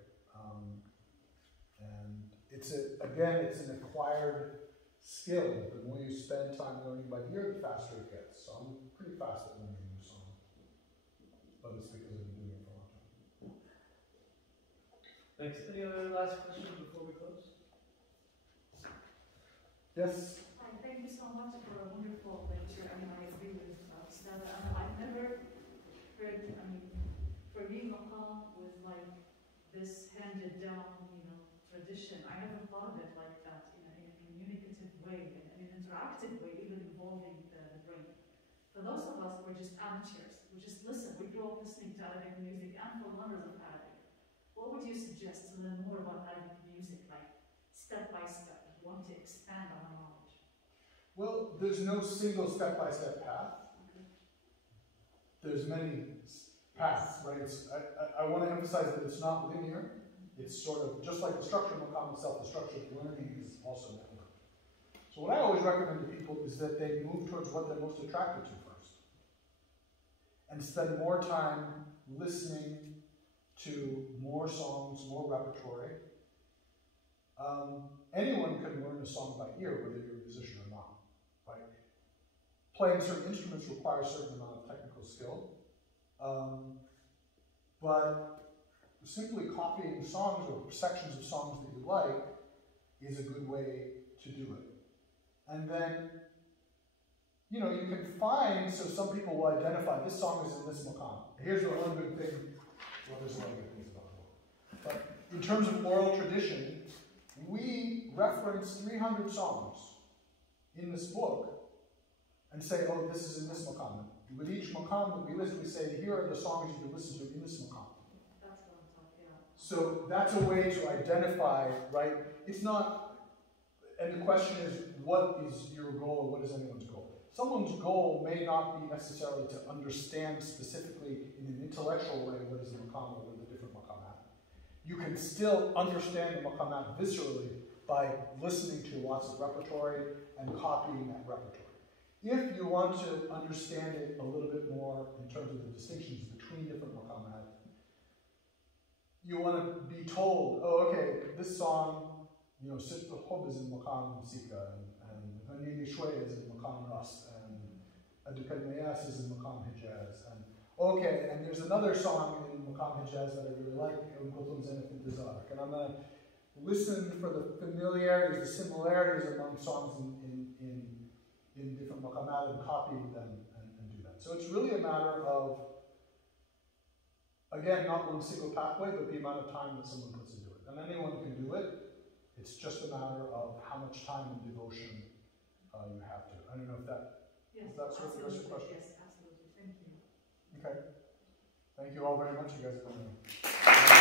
And it's again, it's an acquired skill. The more you spend time learning by ear, the faster it gets. So I'm pretty fast at learning a new song. But it's because I've been doing it for a long time. Thanks. Any other last questions before we close? Yes? Hi, thank you so much for a wonderful lecture. I mean, I agree with Stada. I've never heard, I mean, for me, Maqam was like this handed down, you know, tradition. I never thought of it like that, you know, in a communicative way, in an interactive way, even involving the brain. For those of us who are just amateurs, we just listen. We grew up listening to Arabic music and for learners of Arabic. What would you suggest to learn more about Arabic music, like step by step, if you want to expand on our knowledge? Well, there's no single step-by-step path. Okay. There's many paths, right? I want to emphasize that it's not linear. It's sort of, just like the structure of Maqam itself, the structure of learning is also networked. So what I always recommend to people is that they move towards what they're most attracted to first. And spend more time listening to more songs, more repertory. Anyone can learn a song by ear, whether you're a musician or not. Right? Playing certain instruments requires a certain amount of technical skill. But simply copying songs or sections of songs that you like is a good way to do it. And then, you know, you can find, so some people will identify this song is in this Maqam. Here's the one good thing, well, there's a lot of good things about it. But in terms of oral tradition, we reference 300 songs in this book and say, oh, this is in this Maqam. With each Maqam that we listen, we say, here are the songs you can listen to in this Maqam. That's what I'm talking about. So that's a way to identify, right? It's not, and the question is, what is your goal or what is anyone's goal? Someone's goal may not be necessarily to understand specifically in an intellectual way what is the Maqam or what are the different Maqamat. You can still understand the Maqamat viscerally by listening to lots of repertory and copying that repertory. If you want to understand it a little bit more in terms of the distinctions between different Maqamat, you want to be told, oh, okay, this song, you know, Sitt al-Hub is in Maqam Sika, and Hanini Shway is in Maqam Ras, and Adukal Mayas is in Maqam Hijaz, and okay, and there's another song in Maqam Hijaz that I really like, and I'm going to listen for the familiarities, the similarities among songs in different Maqamat and copying them and do that. So it's really a matter of, again, not one single pathway, but the amount of time that someone puts into it. And anyone can do it. It's just a matter of how much time and devotion you have to. I don't know if that, Yes, that sort of address your question? Yes, absolutely. Thank you. Okay. Thank you all very much. You guys have been